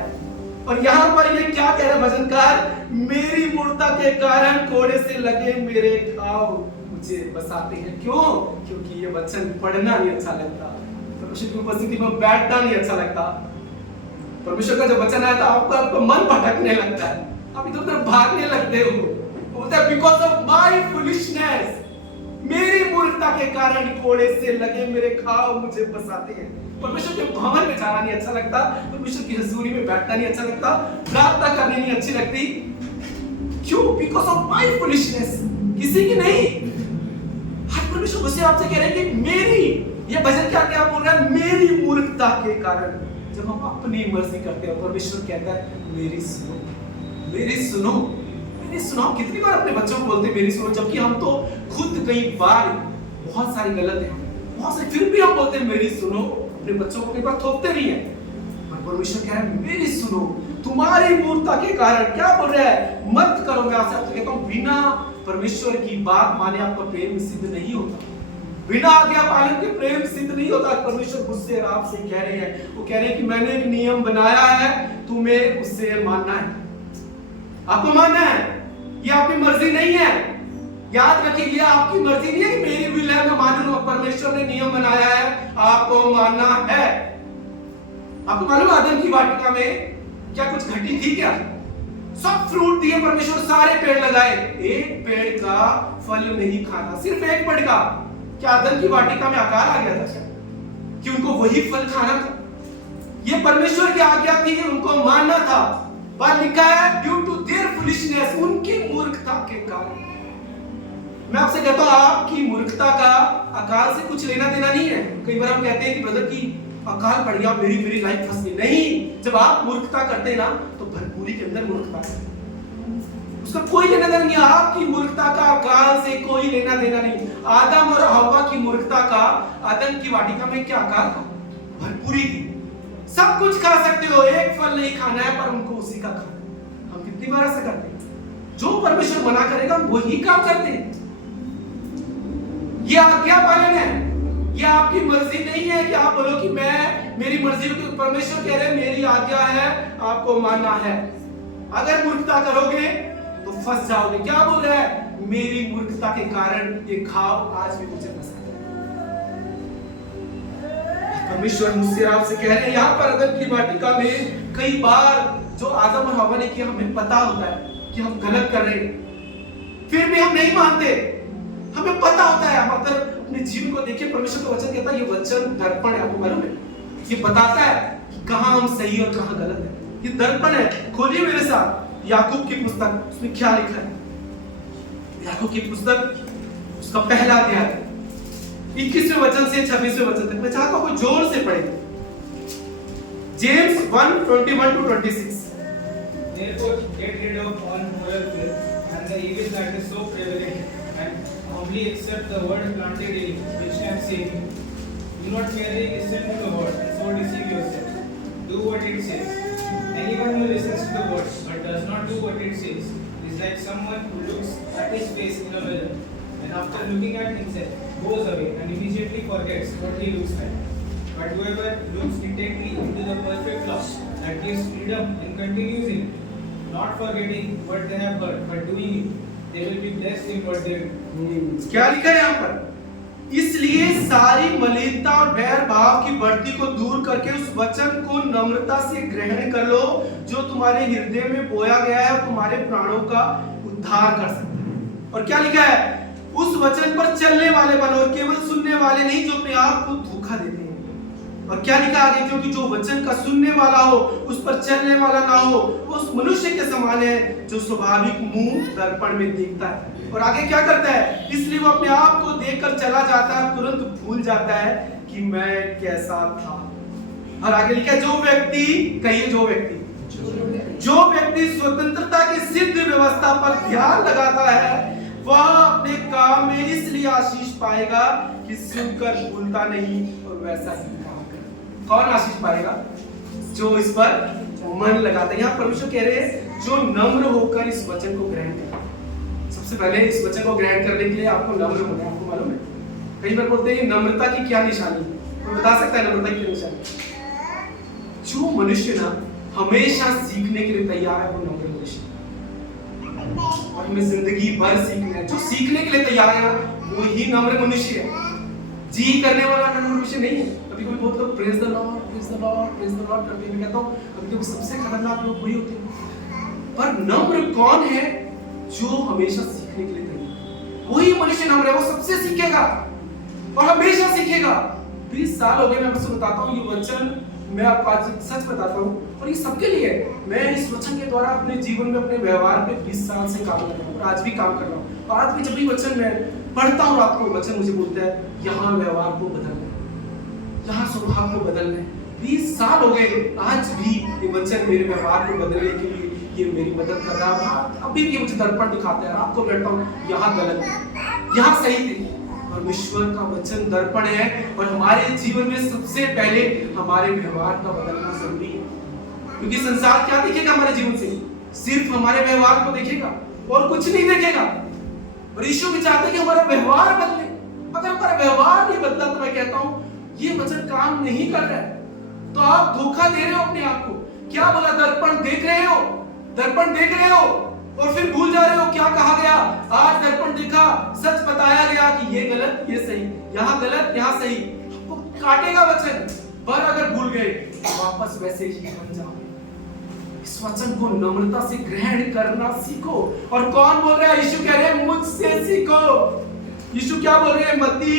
और यहाँ पर ये क्या कह रहा है भजनकार? मेरी मूर्खता के कारण कोड़े से लगे मेरे घाव मुझे बसाते हैं। क्यों? क्योंकि ये वचन पढ़ना नहीं अच्छा लगता, परमेश्वर की उपस्थिति में बैठना नहीं अच्छा लगता। परमेश्वर का जब वचन आया था आपका मन भटकने लगता है, आप इधर उधर भागने लगते हो। बोलता है बिकॉज ऑफ माय फुलिशनेस, मेरी मूर्खता के कारण कोड़े से लगे मेरे घाव मुझे बसाते हैं। परमेश्वर के भवन में जाना नहीं अच्छा लगता, परमेश्वर की हजूरी में बैठना नहीं अच्छा लगता, प्रार्थना करनी नहीं अच्छी लगती। क्यों? बिकॉज ऑफ माय फुलिशनेस, किसी की नहीं। आज परमेश्वर मुझसे आपसे कह रहे हैं कि मेरी, ये भजन क्या बोल रहा है? मेरी मूर्खता के कारण जब हम अपनी मर्जी करते हैं, परमेश्वर कहता है मेरी सुनो, मेरी सुनो, मेरी सुनो। कितनी बार अपने बच्चों को बोलते हैं मेरी सुनो, जबकि हम तो खुद कई बार बहुत सारी गलत है, बहुत सारी, फिर भी हम बोलते हैं मेरी सुनो। अपने बच्चों को कई बार थोपते नहीं है, पर परमेश्वर कह रहा है मेरी सुनो। तुम्हारी मूर्खता के कारण क्या बोल रहा है? मत करो। मैं आपसे कहता हूं, बिना परमेश्वर की बात माने आपका प्रेम सिद्ध नहीं होता, बिना आज्ञा पालन के प्रेम सिद्ध नहीं होता। परमेश्वर मुझसे और आपसे कह रहे हैं, वो कह रहे हैं कि मैंने एक नियम बनाया है, तुम्हें उससे मानना है, आपको मानना है। ये आपकी मर्जी नहीं है, याद रखिए, ये आपकी मर्जी नहीं है कि मेरी विल है मैं मान लूं। परमेश्वर ने नियम बनाया है, आपको मानना है। आपको मालूम आदम की वाटिका में क्या कुछ घटी थी क्या? सब फ्रूट दिए परमेश्वर, सारे पेड़ लगाए, एक पेड़ का फल नहीं खाना, सिर्फ एक पेड़ का। क्या आदम की वाटिका में आकार आ गया था कि उनको वही फल खाना था? ये परमेश्वर की आज्ञा थी, उनको मानना था। पर लिखा है ड्यू टू देयर फुलिशनेस, उनकी मूर्खता के कारण। मैं आपसे कहता हूं, आपकी मूर्खता का अकाल से कुछ लेना देना नहीं है। कई बार हम कहते हैं कि ब्रदर की अकाल पड़ गया, मेरी लाइफ फंस गई। नहीं, जब आप मूर्खता करते हैं ना, तो भरपूरी के अंदर मूर्खता है, उसका कोई लेना देना नहीं। आपकी मूर्खता का अकाल से कोई लेना देना नहीं। आदम और हव्वा की मूर्खता का आदम की वाटिका में क्या अकाल था? भरपूरी थी, सब कुछ खा सकते हो, एक फल नहीं खाना है, पर उनको उसी का खाना। हम कितनी बार ऐसा करते हैं? जो परमेश्वर मना करेगा वही काम करते हैं। ये आज्ञा पालन है, ये आपकी मर्जी नहीं है कि आप बोलो कि मैं मेरी मर्जी को। परमेश्वर कह रहे हैं मेरी आज्ञा है, आपको मानना है। अगर मूर्खता करोगे तो फंस जाओगे। क्या बोल रहा है? मेरी मूर्खता के कारण ये घाव आज भी मुझे फंसा है। परमेश्वर मुझसे आपसे कह रहे हैं, यहाँ पर आदम की वाटिका में कई बार जो आदम और हव्वा ने किया, हमें पता होता है कि हम गलत कर रहे हैं, फिर भी हम नहीं मानते। हमें पता होता है, हम अगर अपने जीवन को देखिए, परमेश्वर का वचन कहता है, ये वचन दर्पण है, आपको मालूम है? ये बताता है कि कहां हम सही और कहां गलत है। ये दर्पण है। खोलिए मेरे साथ याकूब की पुस्तक, उसमें क्या लिखा है? याकूब की पुस्तक, उसका पहला अध्याय 21वें वचन से 26वें वचन तक। मैं चाहता हूं कोई जोर से पढ़े। James 1:21-26। Therefore, get rid of all moral filth and the evil that is so prevalent, and humbly accept the word planted in you, which can save you. Do not merely listen to the word and so deceive yourself. Do what it says. Anyone who listens to the word but does not do what it says is like someone who looks at his face in a mirror and after looking at himself goes away and immediately forgets what he looks like. But whoever looks intently into the perfect law that gives freedom and continues in it, not forgetting what they have heard but doing it, they will be blessed in what they do. क्या लिखा है यहाँ पर? इसलिए सारी मलिनता और बैर भाव की बढ़ती को दूर करके कहते हैं उस वचन को नम्रता से ग्रहण कर लो जो तुम्हारे हृदय में बोया गया है और तुम्हारे प्राणों का उद्धार कर सकता है। और क्या लिखा है, उस वचन पर चलने वाले बनो और केवल सुनने वाले नहीं जो अपने आप को धोखा देते हैं। और क्या लिखा आगे, क्योंकि जो वचन का सुनने वाला हो उस पर चलने वाला ना हो वो उस मनुष्य के समान है जो स्वाभाविक मुंह दर्पण में देखता है और आगे क्या करता है, इसलिए वो अपने आप को देखकर चला जाता है, तुरंत भूल जाता है कि मैं कैसा था। और आगे लिखा है, जो व्यक्ति, कहिए जो व्यक्ति स्वतंत्रता की सिद्ध व्यवस्था पर ध्यान लगाता है वह अपने काम में इसलिए आशीष पाएगा कि सुनकर भूलता नहीं और वैसा ही काम करे। कौन आशीष पाएगा, जो इस पर मन लगाता है। यहाँ परमेश्वर कह रहे हैं जो नम्र होकर इस वचन को ग्रहण करे। सबसे पहले इस वचन को ग्रहण करने के लिए आपको नम्र होना है। आपको मालूम है, कई बार बोलते हैं नम्रता की क्या निशानी है, कोई बता सकता है नम्रता की क्या निशानी? जो मनुष्य ना हमेशा सीखने के लिए तैयार है वो नम्र मनुष्य, और हमें जिंदगी भर सीखना है। जो सीखने के लिए तैयार है वो ही नम्र मनुष्य है। जी करने वाला नम्र मनुष्य नहीं है। कभी कभी बहुत लोग praise the Lord praise the Lord praise the Lord करते हैं, मैं कहता हूँ कभी कभी सबसे खतरनाक लोग वही होते हैं। पर नम्र कौन है, जो हमेशा सीखने के लिए तैयार, वही मनुष्य नम्र है। वो सबसे सीखेगा और हमेशा सीखेगा। 20 साल हो गए मैं आपको बताता हूँ ये वचन, मैं आपको आज सच बताता हूँ और ये सबके लिए है। मैं इस वचन के द्वारा अपने जीवन में अपने व्यवहार पे 20 साल से काम कर रहा हूँ और आज भी काम कर रहा हूँ। और आज भी जब भी वचन मैं पढ़ता हूँ रात को, वचन मुझे बोलता है यहाँ व्यवहार को बदलना है, यहाँ स्वभाव को बदलना है। 20 साल हो गए, आज भी ये वचन मेरे व्यवहार को बदलने के लिए ये मेरी मदद कर रहा है। अभी भी मुझे दर्पण दिखाता है, रात को बैठता हूँ यहाँ गलत है, यहाँ सही थी। परमेश्वर का वचन दर्पण है और हमारे जीवन में सबसे पहले हमारे व्यवहार का बदलना जरूरी है, क्योंकि संसार क्या देखेगा हमारे जीवन से, सिर्फ हमारे व्यवहार को देखेगा और कुछ नहीं देखेगा। और यीशु भी चाहते हैं कि हमारा व्यवहार बदले। अगर हमारा व्यवहार नहीं बदला तो मैं कहता हूं ये वचन काम नहीं कर रहा है, तो आप धोखा दे रहे हो अपने आप को। क्या बोला, दर्पण देख रहे हो, दर्पण देख रहे हो और फिर भूल जा रहे हो क्या कहा गया। आज दर्पण देखा, सच बताया गया कि ये गलत ये सही, यहाँ गलत यहाँ सही, आपको काटेगा वचन। पर अगर भूल गए वापस वैसे ही बन जाओ। इस वचन को नम्रता से ग्रहण करना सीखो। और कौन बोल रहा है, यीशु कह रहे हैं मुझसे सीखो। यीशु क्या बोल रहे हैं, मत्ती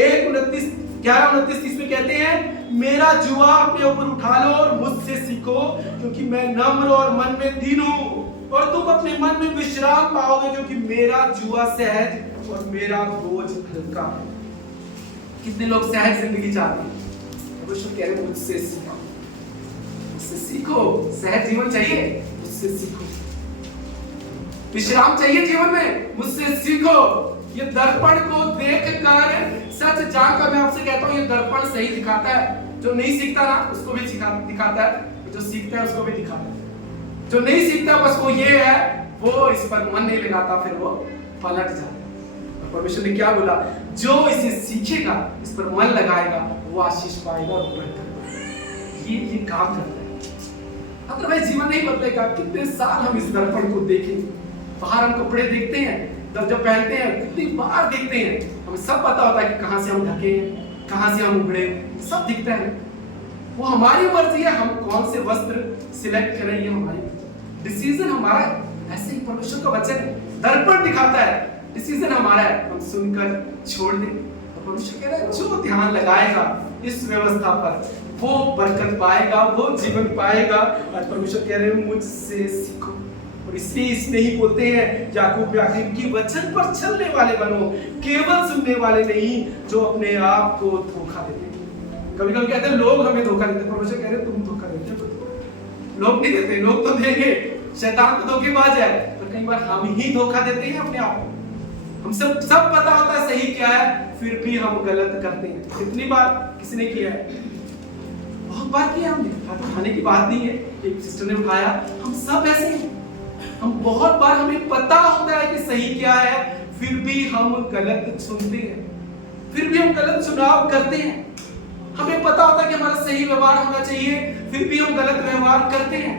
1:11-29 में कहते हैं मेरा जुआ अपने ऊपर उठा लो और मुझसे सीखो क्योंकि मैं नम्र और मन में दीन हूं और तुम अपने मन में विश्राम पाओगे, क्योंकि मेरा जुआ सहज और मेरा बोझ हल्का है। कितने लोग सहज जिंदगी चाहते हैं, परमेश्वर कह रहे हैं मुझसे सीखो, मुझसे सीखो। सहज जीवन चाहिए, मुझसे सीखो। विश्राम चाहिए जीवन में, मुझसे सीखो। ये दर्पण को देखकर, सच जानकर मैं आपसे कहता हूँ ये दर्पण सही दिखाता है। जो नहीं सीखता ना उसको भी दिखाता है, जो सीखता है उसको भी दिखाता है। जो नहीं सीखता बस वो ये है, वो इस पर मन नहीं लगाता, फिर वो पलट जाता है। परमेश्वर ने क्या बोला, जो इसे सीखेगा, इस पर मन लगाएगा, वो आशीष पाएगा और ये काम करता है। अदरवाइज जीवन नहीं बदलेगा। कितने साल हम इस दर्पण को देखेंगे, बाहर हम कपड़े देखते हैं, जब पहनते हैं कितनी बार देखते हैं, हमें सब पता होता है कि कहां से हम ढके हैं, कहां से हम उभड़े, सब दिखता है। वो हमारी मर्जी है हम कौन से वस्त्र सिलेक्ट करें, ये हमारी डिसीजन हमारा है। ऐसे ही परमेश्वर का वचन है, दर्पण दिखाता है, डिसीजन हमारा है, हम सुनकर छोड़ दें। और परमेश्वर कह रहा है जो ध्यान लगाएगा इस व्यवस्था पर वो बरकत पाएगा, वो जीवन पाएगा। और परमेश्वर कह रहे हैं मुझसे सीखो। और इसलिए इसमें ही बोलते हैं याकूब की वचन पर चलने वाले बनो, केवल सुनने वाले नहीं जो अपने आप को धोखा देते हैं। कभी कभी कहते हैं लोग हमें धोखा देते हैं, परमेश्वर कह रहे हैं तुम धोखा देते हो। लोग नहीं देते, लोग तो देंगे, शैतान तो धोखेबाज है, पर कई बार हम ही धोखा देते हैं अपने आप को। हम सब पता होता है सही क्या है, फिर भी हम गलत करते हैं। कितनी बार किसी ने किया है, बहुत बार किया हमने। हाथ उठाने की बात नहीं है, एक सिस्टर ने उठाया, हम सब ऐसे हैं। हम बहुत बार हमें पता होता है कि सही क्या है, फिर भी हम गलत सुनते हैं, फिर भी हम गलत चुनाव करते हैं। हमें पता होता है कि हमारा सही व्यवहार होना चाहिए, फिर भी हम गलत व्यवहार करते हैं।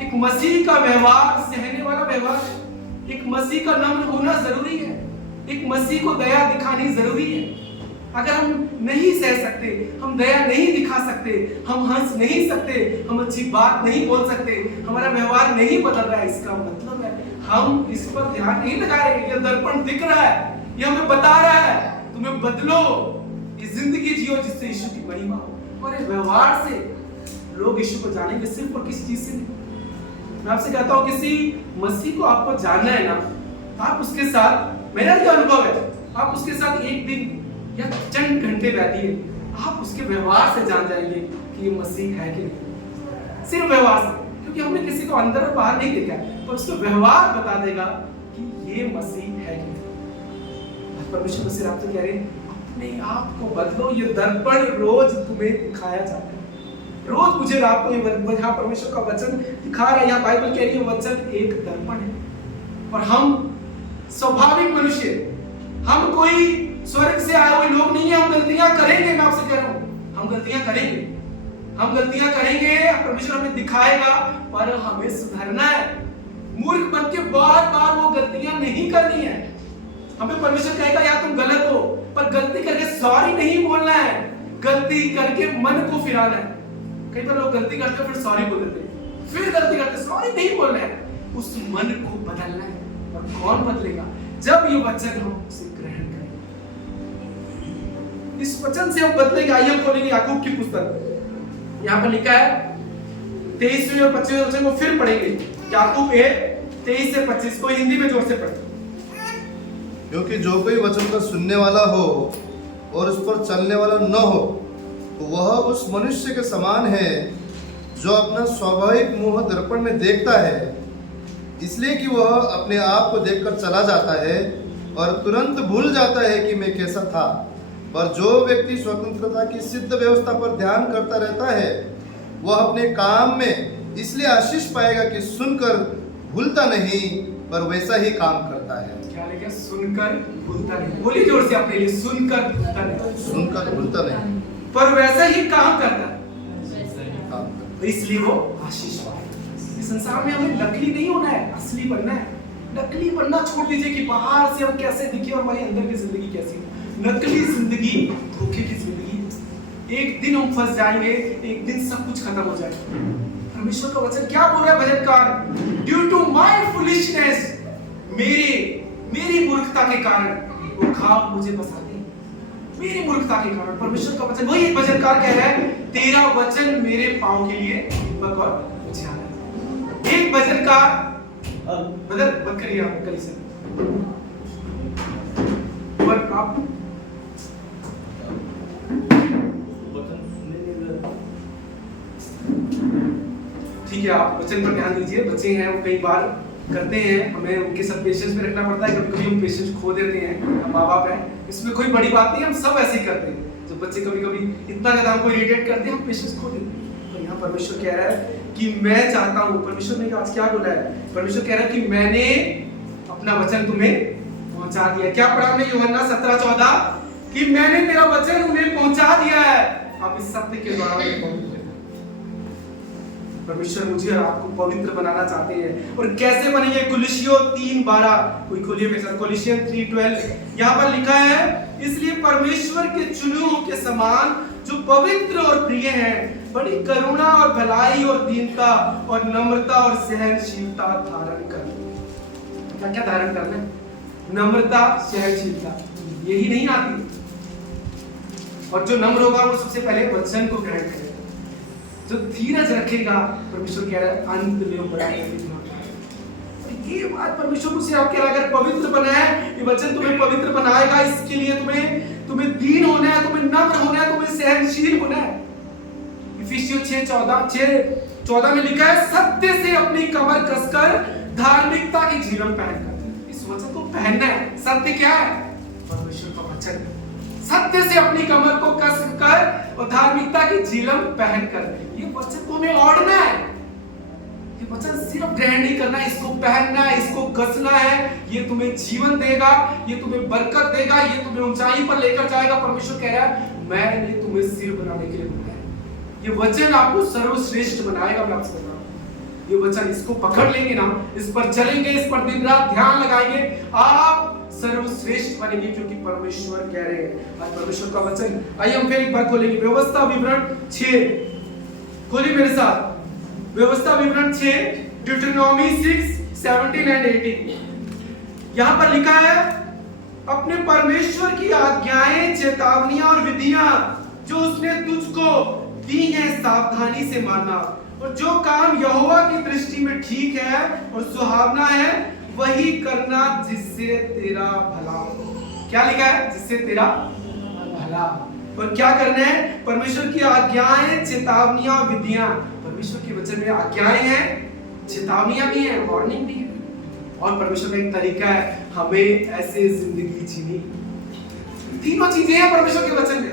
एक मसीह का व्यवहार सहने वाला व्यवहार है, एक मसीह का नम्र होना जरूरी है, एक मसीह को दया दिखानी जरूरी है। अगर हम नहीं सह सकते, हम दया नहीं दिखा सकते, हम हंस नहीं सकते, हम अच्छी बात नहीं बोल सकते, हमारा व्यवहार नहीं बदल रहा है, इसका मतलब है हम इस पर ध्यान नहीं लगा रहे। ये दर्पण दिख रहा है, ये हमें बता रहा है तुम्हें बदलो, ये जिंदगी जियो जिससे यीशु की महिमा हो। और ये व्यवहार से लोग यीशु को जानेंगे, सिर्फ और किसी चीज से नहीं। मैं आपसे कहता हूँ किसी मसीह को आपको जानना है ना, आप उसके साथ, मेरा जो अनुभव है, आप उसके साथ एक दिन या चंद घंटे बैठिए, आप उसके व्यवहार से जान जाएंगे कि ये मसीह है कि नहीं। सिर्फ व्यवहार से, क्योंकि हमने किसी को अंदर और बाहर नहीं देखा है, पर उसका व्यवहार बता देगा कि ये मसीह है कि नहीं। परमेश्वर मसीह आप तो कह रहे हैं अपने आप को बदलो। ये दर्पण रोज तुम्हें दिखाया जाता है, रोज मुझे रात को यहाँ परमेश्वर का वचन दिखा रहा है, यहाँ बाइबल कह रही है वचन एक दर्पण है। और हम स्वाभाविक मनुष्य, हम कोई स्वर्ग से आए हुए लोग नहीं है, हम गलतियां करेंगे। मैं आपसे कह रहा हूं हम गलतियां करेंगे, हम गलतियां करेंगे, परमेश्वर हमें दिखाएगा, पर हमें सुधरना है। मूर्ख बन के बार बार वो गलतियां नहीं करनी है। हमें परमेश्वर कहेगा यार तुम गलत हो, पर गलती करके सॉरी नहीं बोलना है, गलती करके मन को फिराना है। कई बार लोग गलती करते फिर सॉरी बोल देते, फिर गलती करते सॉरी नहीं बोलना है, उस मन को बदलना है। और कौन बदलेगा? जब ये वचन हम उसे ग्रहण करेंगे, इस वचन से हम बदलेंगे। आइए हम खोलेंगे याकूब की पुस्तक, यहाँ पर लिखा है 23वें और 25वें वचन को फिर पढ़ेंगे। याकूब 1:23 से 25 को हिंदी में जोर से पढ़ें। क्योंकि जो कोई वचन का सुनने वाला हो और उस पर चलने वाला न हो, तो वह उस मनुष्य के समान है जो अपना स्वाभाविक मुंह दर्पण में देखता है, इसलिए कि वह अपने आप को देखकर चला जाता है और तुरंत भूल जाता है कि मैं कैसा था। पर जो व्यक्ति स्वतंत्रता की सिद्ध व्यवस्था पर ध्यान करता रहता है, वह अपने काम में इसलिए आशीष पाएगा कि सुनकर भूलता नहीं, पर वैसा ही काम करता है। क्या लिखा? सुनकर भूलता नहीं। बोलिए जोर से अपने लिए, सुनकर भूलता नहीं, सुनकर भूलता नहीं, पर वैसा ही काम करता है, काम करता इसलिए वो आशीष पाएगा। इस संसार में हमें नकली नहीं होना है, असली बनना है। नकली बनना छोड़ दीजिए कि बाहर से हम कैसे दिखे और हमारी अंदर की जिंदगी कैसी है। नकली जिंदगी, धोखे की जिंदगी, एक दिन हम फंस जाएंगे, एक दिन सब कुछ खत्म हो जाएगा। परमेश्वर का वचन क्या बोल रहा है भजनकार? ड्यू टू माय फुलिशनेस, मेरी मूर्खता के कारण वो घाव मुझे बसाते हैं, मेरी मूर्खता के कारण। परमेश्वर का वचन, वही भजनकार कह रहा है तेरा वचन मेरे पांव के लिए दीपक और उजियारा है। एक भजनकार मदद मत करिए आप कल से, पर आप ठीक है, आप वचन पर ध्यान दीजिए। बच्चे हैं वो कई बार करते हैं, हमें उनके साथ पेशेंस में रखना पड़ता है, कभी कभी हम पेशेंस खो देते हैं, हम माँ बाप हैं, इसमें कोई बड़ी बात नहीं, हम सब ऐसे ही करते हैं। जब बच्चे कभी कभी इतना ज्यादा हमको इरिटेट करते हैं, हम पेशेंस खो देते हैं। तो यहाँ परमेश्वर कह रहा है कि मैं चाहता हूँ, परमेश्वर ने आज क्या बोला है? परमेश्वर कह रहा है कि मैंने अपना वचन तुम्हें पहुंचा दिया। क्या पढ़ा हमने यूहन्ना 17:14 कि मैंने तेरा वचन उन्हें पहुंचा दिया है। आप इस सत्य के द्वारा परमेश्वर मुझे और आपको पवित्र बनाना चाहते हैं। और कैसे बनेंगे? कुलिसियों 3:12, कोई खोलिए मेरे साथ, कुलिसियों 3:12। यहाँ पर लिखा है इसलिए परमेश्वर के चुने के समान जो पवित्र और प्रिय हैं, बड़ी करुणा और भलाई और दीनता और नम्रता और सहनशीलता धारण करें। क्या क्या धारण करना है? नम्रता, सहनशीलता, यही नहीं आती। और जो नम्र होगा वो सबसे पहले वचन को ग्रहण करेगा, जो धीरज रखेगा, परमेश्वर कह रहा है अंत में बड़ा ये बात परमेश्वर मुझसे आप कह रहा है अगर पवित्र बना है, ये वचन तुम्हें पवित्र बनाएगा। इसके लिए तुम्हें दीन होना है, तुम्हें नम्र होना है, तुम्हें सहनशील होना है। इफिसियों 6:14 में लिखा है सत्य से अपनी कमर कसकर धार्मिकता की झिलम पहनकर। इस वचन को पहनना है। सत्य क्या है? परमेश्वर का वचन। सत्य से अपनी कमर को कसकर और धार्मिकता की झिलम पहनकर, ये वचन को हमें ओढ़ना है। ये वचन सिर्फ ग्रहण नहीं करना है, इसको पहनना है, इसको कसना है। ये तुम्हें जीवन देगा, ये तुम्हें बरकत देगा, ये तुम्हें ऊंचाई पर लेकर जाएगा। परमेश्वर कह रहा है मैंने तुम्हें सिर बनाने के लिए बनाया। ये वचन आपको सर्वश्रेष्ठ बनाएगा। मैं आपसे बता रहा हूं, ये वचन इसको पकड़ लेंगे ना, इस पर चलेंगे, इस पर दिन रात ध्यान लगाएंगे, आप सर्वश्रेष्ठ बनेगी, क्योंकि परमेश्वर कह रहे हैं। आज परमेश्वर का वचन, आइए हम फिर एक बार खोलेंगे व्यवस्था विवरण 6, खोलिए मेरे साथ व्यवस्था विवरण 6, ड्यूटेरोनॉमी 6, 17 एंड 18। यहां पर लिखा है, अपने परमेश्वर की आज्ञाएं, चेतावनियां और विधियां जो उसने तुझको दी हैं सावधानी से मानना, और जो काम यहोवा की दृष्टि में ठीक है और सुहावना है वही करना, जिससे तेरा भला हो। क्या लिखा है? जिससे तेरा भला। और क्या करना है? परमेश्वर की आज्ञाएं, चेतावनियां, विधियां। परमेश्वर के वचन में आज्ञाएं हैं, चेतावनियां भी हैं, वार्निंग भी है, और परमेश्वर का एक तरीका है हमें ऐसे जिंदगी जीनी। तीनों चीजें हैं परमेश्वर के वचन में।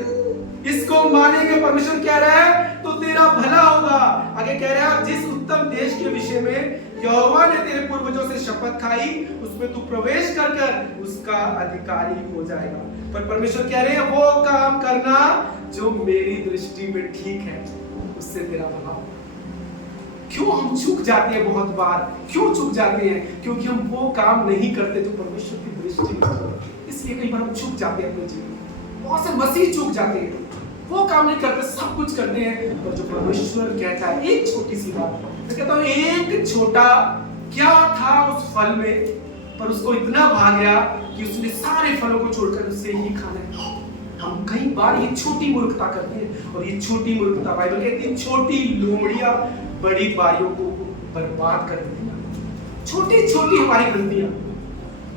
इसको मानेंगे, परमेश्वर कह रहा है तो तेरा भला होगा। आगे कह रहा है, जिस उत्तम देश के विषय में यहोवा ने तेरे पूर्वजों से शपथ खाई, उसमें तू प्रवेश कर उसका अधिकारी हो जाएगा। पर परमेश्वर कह रहे हैं वो काम करना जो मेरी दृष्टि में ठीक है, उससे तेरा भला होगा। क्यों हम चूक जाते हैं? बहुत बार क्यों चूक जाते हैं? क्योंकि हम वो काम नहीं करते जो परमेश्वर की दृष्टि में, इसलिए कई बार हम चूक जाते हैं अपने जीवन में। बहुत से मसीह चूक जाते हैं, वो काम नहीं करते, सब कुछ करते हैं, पर जो परमेश्वर कहता है, एक छोटी सी बात, मैं कहता हूं एक छोटा क्या था उस फल में, पर उसको इतना भा गया कि उसने सारे फलों को छोड़कर उससे ही खाना है। हम कई बार ये छोटी मूर्खता करते हैं, और ये छोटी मूर्खता बाइबल कहती है छोटी लोमड़ियां बड़ी बारियों को बर्बाद कर देती हैं। छोटी छोटी हमारी गलतियां।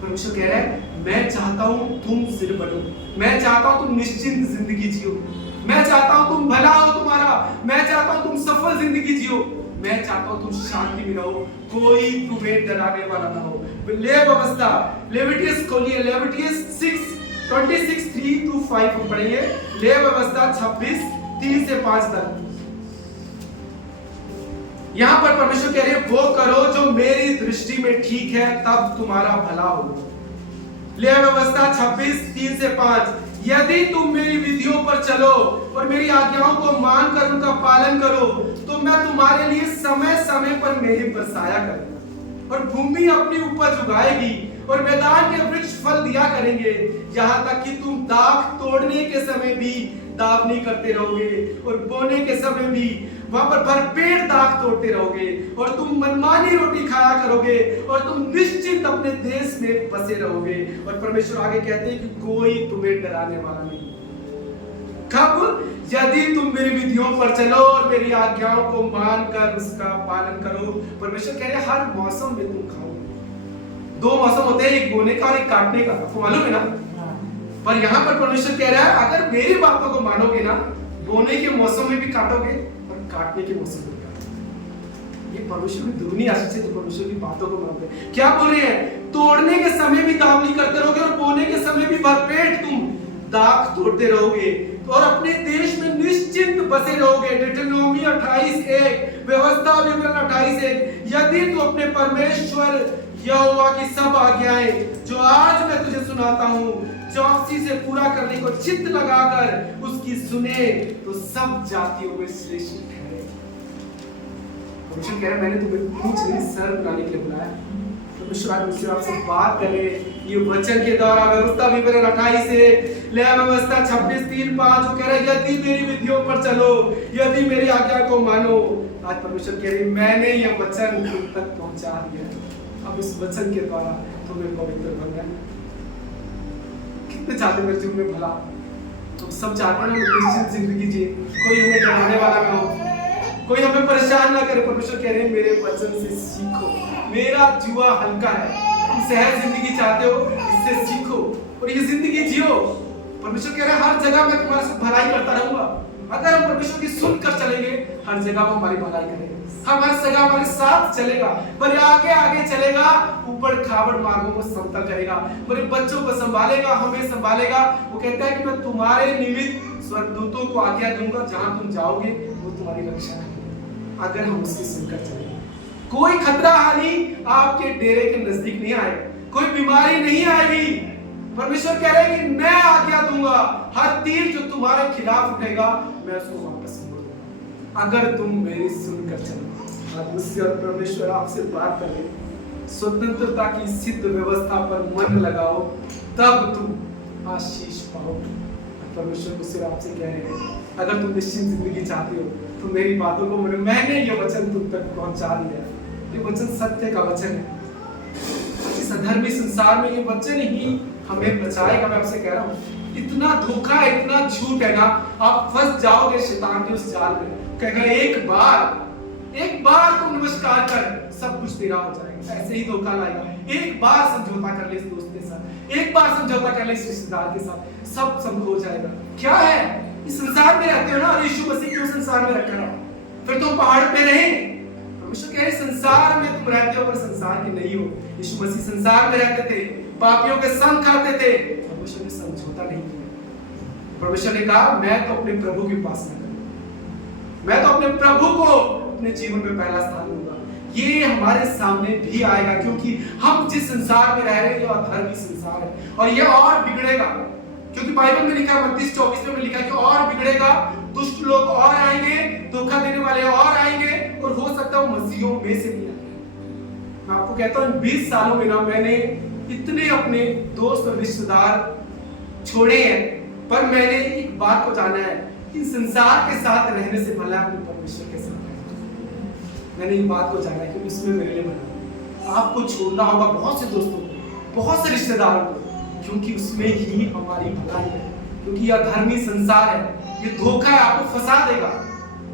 परमेश्वर कह रहा है मैं चाहता हूं तुम सिर बनो, मैं चाहता हूं तुम निश्चिंत जिंदगी जियो, मैं चाहता हूं तुम भला हो तुम्हारा, मैं चाहता हूं तुम सफल जिंदगी जियो, मैं चाहता हूं तुम शांति में रहो, कोई तुम्हें डराने वाला ना हो। ले व्यवस्था, लेविटियस खोलिए, लेविटियस 6:26-3-5 हम पढ़ेंगे। ले व्यवस्था 26:3 से 5 तक। यहां पर परमेश्वर कह रहे हैं वो करो जो मेरी दृष्टि में ठीक है, तब तुम्हारा भला होगा। ले व्यवस्था 26:3 से 5। यदि तुम मेरी विधियों पर चलो और मेरी आज्ञाओं को मानकर उनका पालन करो, तो मैं तुम्हारे लिए समय समय पर मेघ बरसाया करूंगा, और भूमि अपनी उपज उगाएगी, और मैदान के वृक्ष फल दिया करेंगे, यहाँ तक कि तुम दाख तोड़ने के समय भी दावनी करते रहोगे, और बोने के समय भी वहां पर भरपेट दाख तोड़ते रहोगे, और तुम मनमानी रोटी खाया करोगे, और तुम निश्चित अपने देश में बसे रहोगे। और परमेश्वर आगे कहते हैं कि कोई तुम्हें डराने वाला नहीं। कब? यदि तुम मेरी विधियों पर चलो और मेरी आज्ञाओं को मानकर उसका पालन करो। परमेश्वर कह रहे हैं हर मौसम में तुम खाओ। 2 मौसम होते हैं, एक बोने का और एक काटने का, आपको मालूम है ना? पर यहाँ पर परमेश्वर कह रहा है अगर मेरी बातों को मानोगे ना, बोने के मौसम में भी काटोगे और काटने के मौसम में भी काटोगे। ये परमेश्वर की दुगनी आशीष है जो परमेश्वर की बातों को मानते हैं। क्या बोल रहे हैं? तोड़ने के समय भी दावनी करते रहोगे, और बोने के समय भी भरपेट तुम दाख तोड़ते रहोगे, और अपने देश में निश्चिंत बसे रहोगे। ड्यूटेरोनॉमी 28:1, व्यवस्था विवरण 28:1। यदि तू अपने परमेश्वर यहोवा की सब आज्ञाएं जो आज मैं तुझे सुनाता हूँ चौकसी से पूरा करने को चित्त लगाकर उसकी सुने, तो सब जातियों में श्रेष्ठ ठहरे। परमेश्वर कह रहा है मैंने तुम्हें पूछ नहीं सर बनाने के लिए बुलाया। परमेश्वर आज मुझसे आपसे बात करे ये वचन के द्वारा। व्यवस्था विवरण 28 से ले व्यवस्था 26:3-5 जो कह रहा है यदि मेरी विधियों पर चलो, यदि मेरी आज्ञा को मानो। आज परमेश्वर कह रही मैंने ये वचन तुम तक पहुंचा दिया, अब इस वचन के द्वारा तुम्हें पवित्र बनना है। कितने चाहते मेरे जीवन में भला? तो सब चाहते हैं निश्चित जिंदगी जिए, कोई हमें डराने वाला ना हो, कोई हमें परेशान ना करे। परमेश्वर कह रहे हैं मेरे वचन से सीखो, मेरा जुआ हल्का है। तुम सहज जिंदगी चाहते हो, इससे सीखो और ये जिंदगी जियो। परमेश्वर कह रहे हैं हर जगह मैं तुम्हारे साथ भलाई करता रहूंगा। अगर हम परमेश्वर की सुनकर चलेंगे, हर जगह वो हमारी भलाई करेगा, हम हर जगह हमारे साथ चलेगा, पर आगे आगे चलेगा, ऊपर खाबड़ मार्गों को समतल करेगा, मेरे बच्चों को संभालेगा, हमें संभालेगा। वो कहता है कि मैं तुम्हारे निमित्त स्वर्गदूतों को आज्ञा दूंगा, जहां तुम जाओगे वो तुम्हारी रक्षा करेंगे। अगर हम उसकी सुनकर चलेंगे, कोई खतरा हानि आपके डेरे के नजदीक नहीं आए, कोई बीमारी नहीं आएगी। परमेश्वर कह रहे हैं कि मैं आज्ञा दूंगा, हर तीर जो तुम्हारे खिलाफ उठेगा मैं उसको वापस मोड़ दूंगा, अगर तुम मेरी सुनकर चलो। आज मुझसे और परमेश्वर आपसे बात करें, स्वतंत्रता की सिद्ध व्यवस्था पर मन लगाओ, तब तुम आशीष पाओगे। परमेश्वर को सिर्फ आपसे कह रहे हैं, अगर तुम निश्चित जिंदगी चाहते हो तो मेरी बातों को मानो। मैंने ये वचन तुम तक पहुंचा दिया। ये वचन सत्य का वचन है। इस अधर्मी संसार में ये वचन ही हमें बचाएगा। मैं आपसे कह रहा हूँ, इतना धोखा है, इतना झूठ है ना, आप फंस जाओगे शैतान के उस जाल में। कहेगा एक बार तुम नमस्कार कर, सब कुछ तेरा हो जाएगा। ऐसे ही धोखा लाएगा। एक बार समझौता कर ले इस दोस्त के साथ, एक बार समझौता कर ले इस रिश्तेदार के साथ, सब सब हो जाएगा। क्या है, इस संसार में रहते हो ना, और यीशु मसीह क्यों संसार में रखा रहा, फिर तुम पहाड़ पे रहे। परमेश्वर कह रहे संसार में तुम रहते हो पर संसार के नहीं हो। यीशु मसीह संसार में रहते थे, पापियों के संग खाते थे। परमेश्वर ने समझौता नहीं किया। परमेश्वर ने कहा मैं तो अपने प्रभु की उपासना करूंगा, मैं तो अपने प्रभु को अपने जीवन में पहला स्थान दूंगा। ये हमारे सामने भी आएगा, क्योंकि हम जिस संसार में रह रहे हैं ये अधर्मी संसार है और ये और बिगड़ेगा। क्योंकि बाइबल में लिखा है 32:24 में लिखा है कि और बिगड़ेगा, दुष्ट लोग और आएंगे, धोखा देने वाले और आएंगे, और हो सकता है वो मसीहों में से भी आएंगे। मैं आपको कहता हूँ 20 सालों में ना मैंने इतने अपने दोस्त और रिश्तेदार छोड़े हैं, पर मैंने एक बात को जाना है कि संसार के साथ रहने से भला अपने परमेश्वर के साथ रहना। मैंने ये बात को जाना है क्योंकि इसमें मेरे लिए बना। आपको छोड़ना होगा बहुत से दोस्तों को, बहुत से रिश्तेदारों को, क्योंकि उसमें ही हमारी भलाई है। क्योंकि यह धर्मी संसार है, ये धोखा है, आपको फंसा देगा।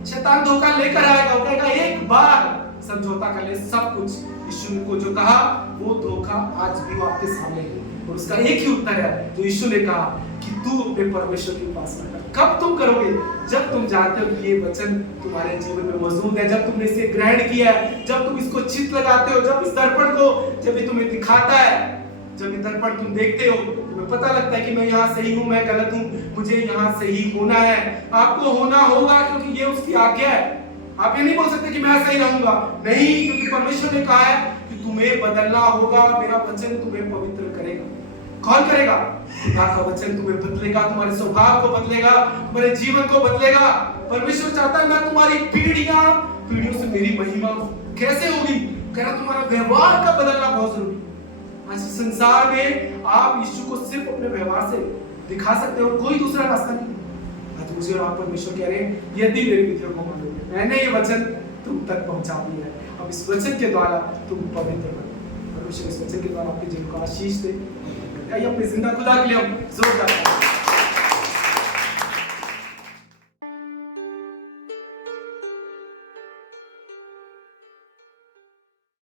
शैतान धोखा लेकर आएगा, वो कहेगा एक बार समझौता कर ले, सब कुछ। यीशु ने को जो कहा वो धोखा आज भी वो आपके सामने है, और उसका एक ही उत्तर है तो यीशु ने कहा कि तू अपने परमेश्वर की उपासना कर। कब तुम करोगे? जब तुम जानते हो कि ये वचन तुम्हारे जीवन में मौजूद है, जब तुमने इसे ग्रहण किया है, जब तुम इसको चित्त लगाते हो, जब इस दर्पण को जब ये तुम्हें दिखाता है, जब ये दर्पण तुम देखते हो, तुम्हें पता लगता है कि मैं यहाँ सही हूँ, मैं गलत हूँ, मुझे यहाँ सही होना है। आपको होना होगा क्योंकि ये उसकी आज्ञा है। आप ये नहीं बोल सकते कि मैं सही रहूंगा, नहीं, क्योंकि परमेश्वर ने कहा है कि तुम्हें बदलना होगा, मेरा वचन तुम्हें पवित्र करेगा। कौन करेगा? खुदा का वचन तुम्हें बदलेगा, तुम्हारे स्वभाव को बदलेगा, तुम्हारे जीवन को बदलेगा। परमेश्वर चाहता है मैं तुम्हारी पीढ़ियों से मेरी महिमा कैसे होगी? कह रहा तुम्हारा व्यवहार का बदलना बहुत जरूरी। आज संसार में आप यीशु को सिर्फ अपने व्यवहार से दिखा सकते हो और कोई दूसरा रास्ता नहीं। आज मुझे और आप परमेश्वर कह रहे हैं यदि मेरी विधियों को मानोगे, मैंने ये वचन तुम तक पहुंचा दिया है, अब इस वचन के द्वारा तुम पवित्र बनो। परमेश्वर इस वचन के द्वारा आपके जीवन को आशीष दे। आइए अपनी जिंदा खुदा के लिए हम जोरदार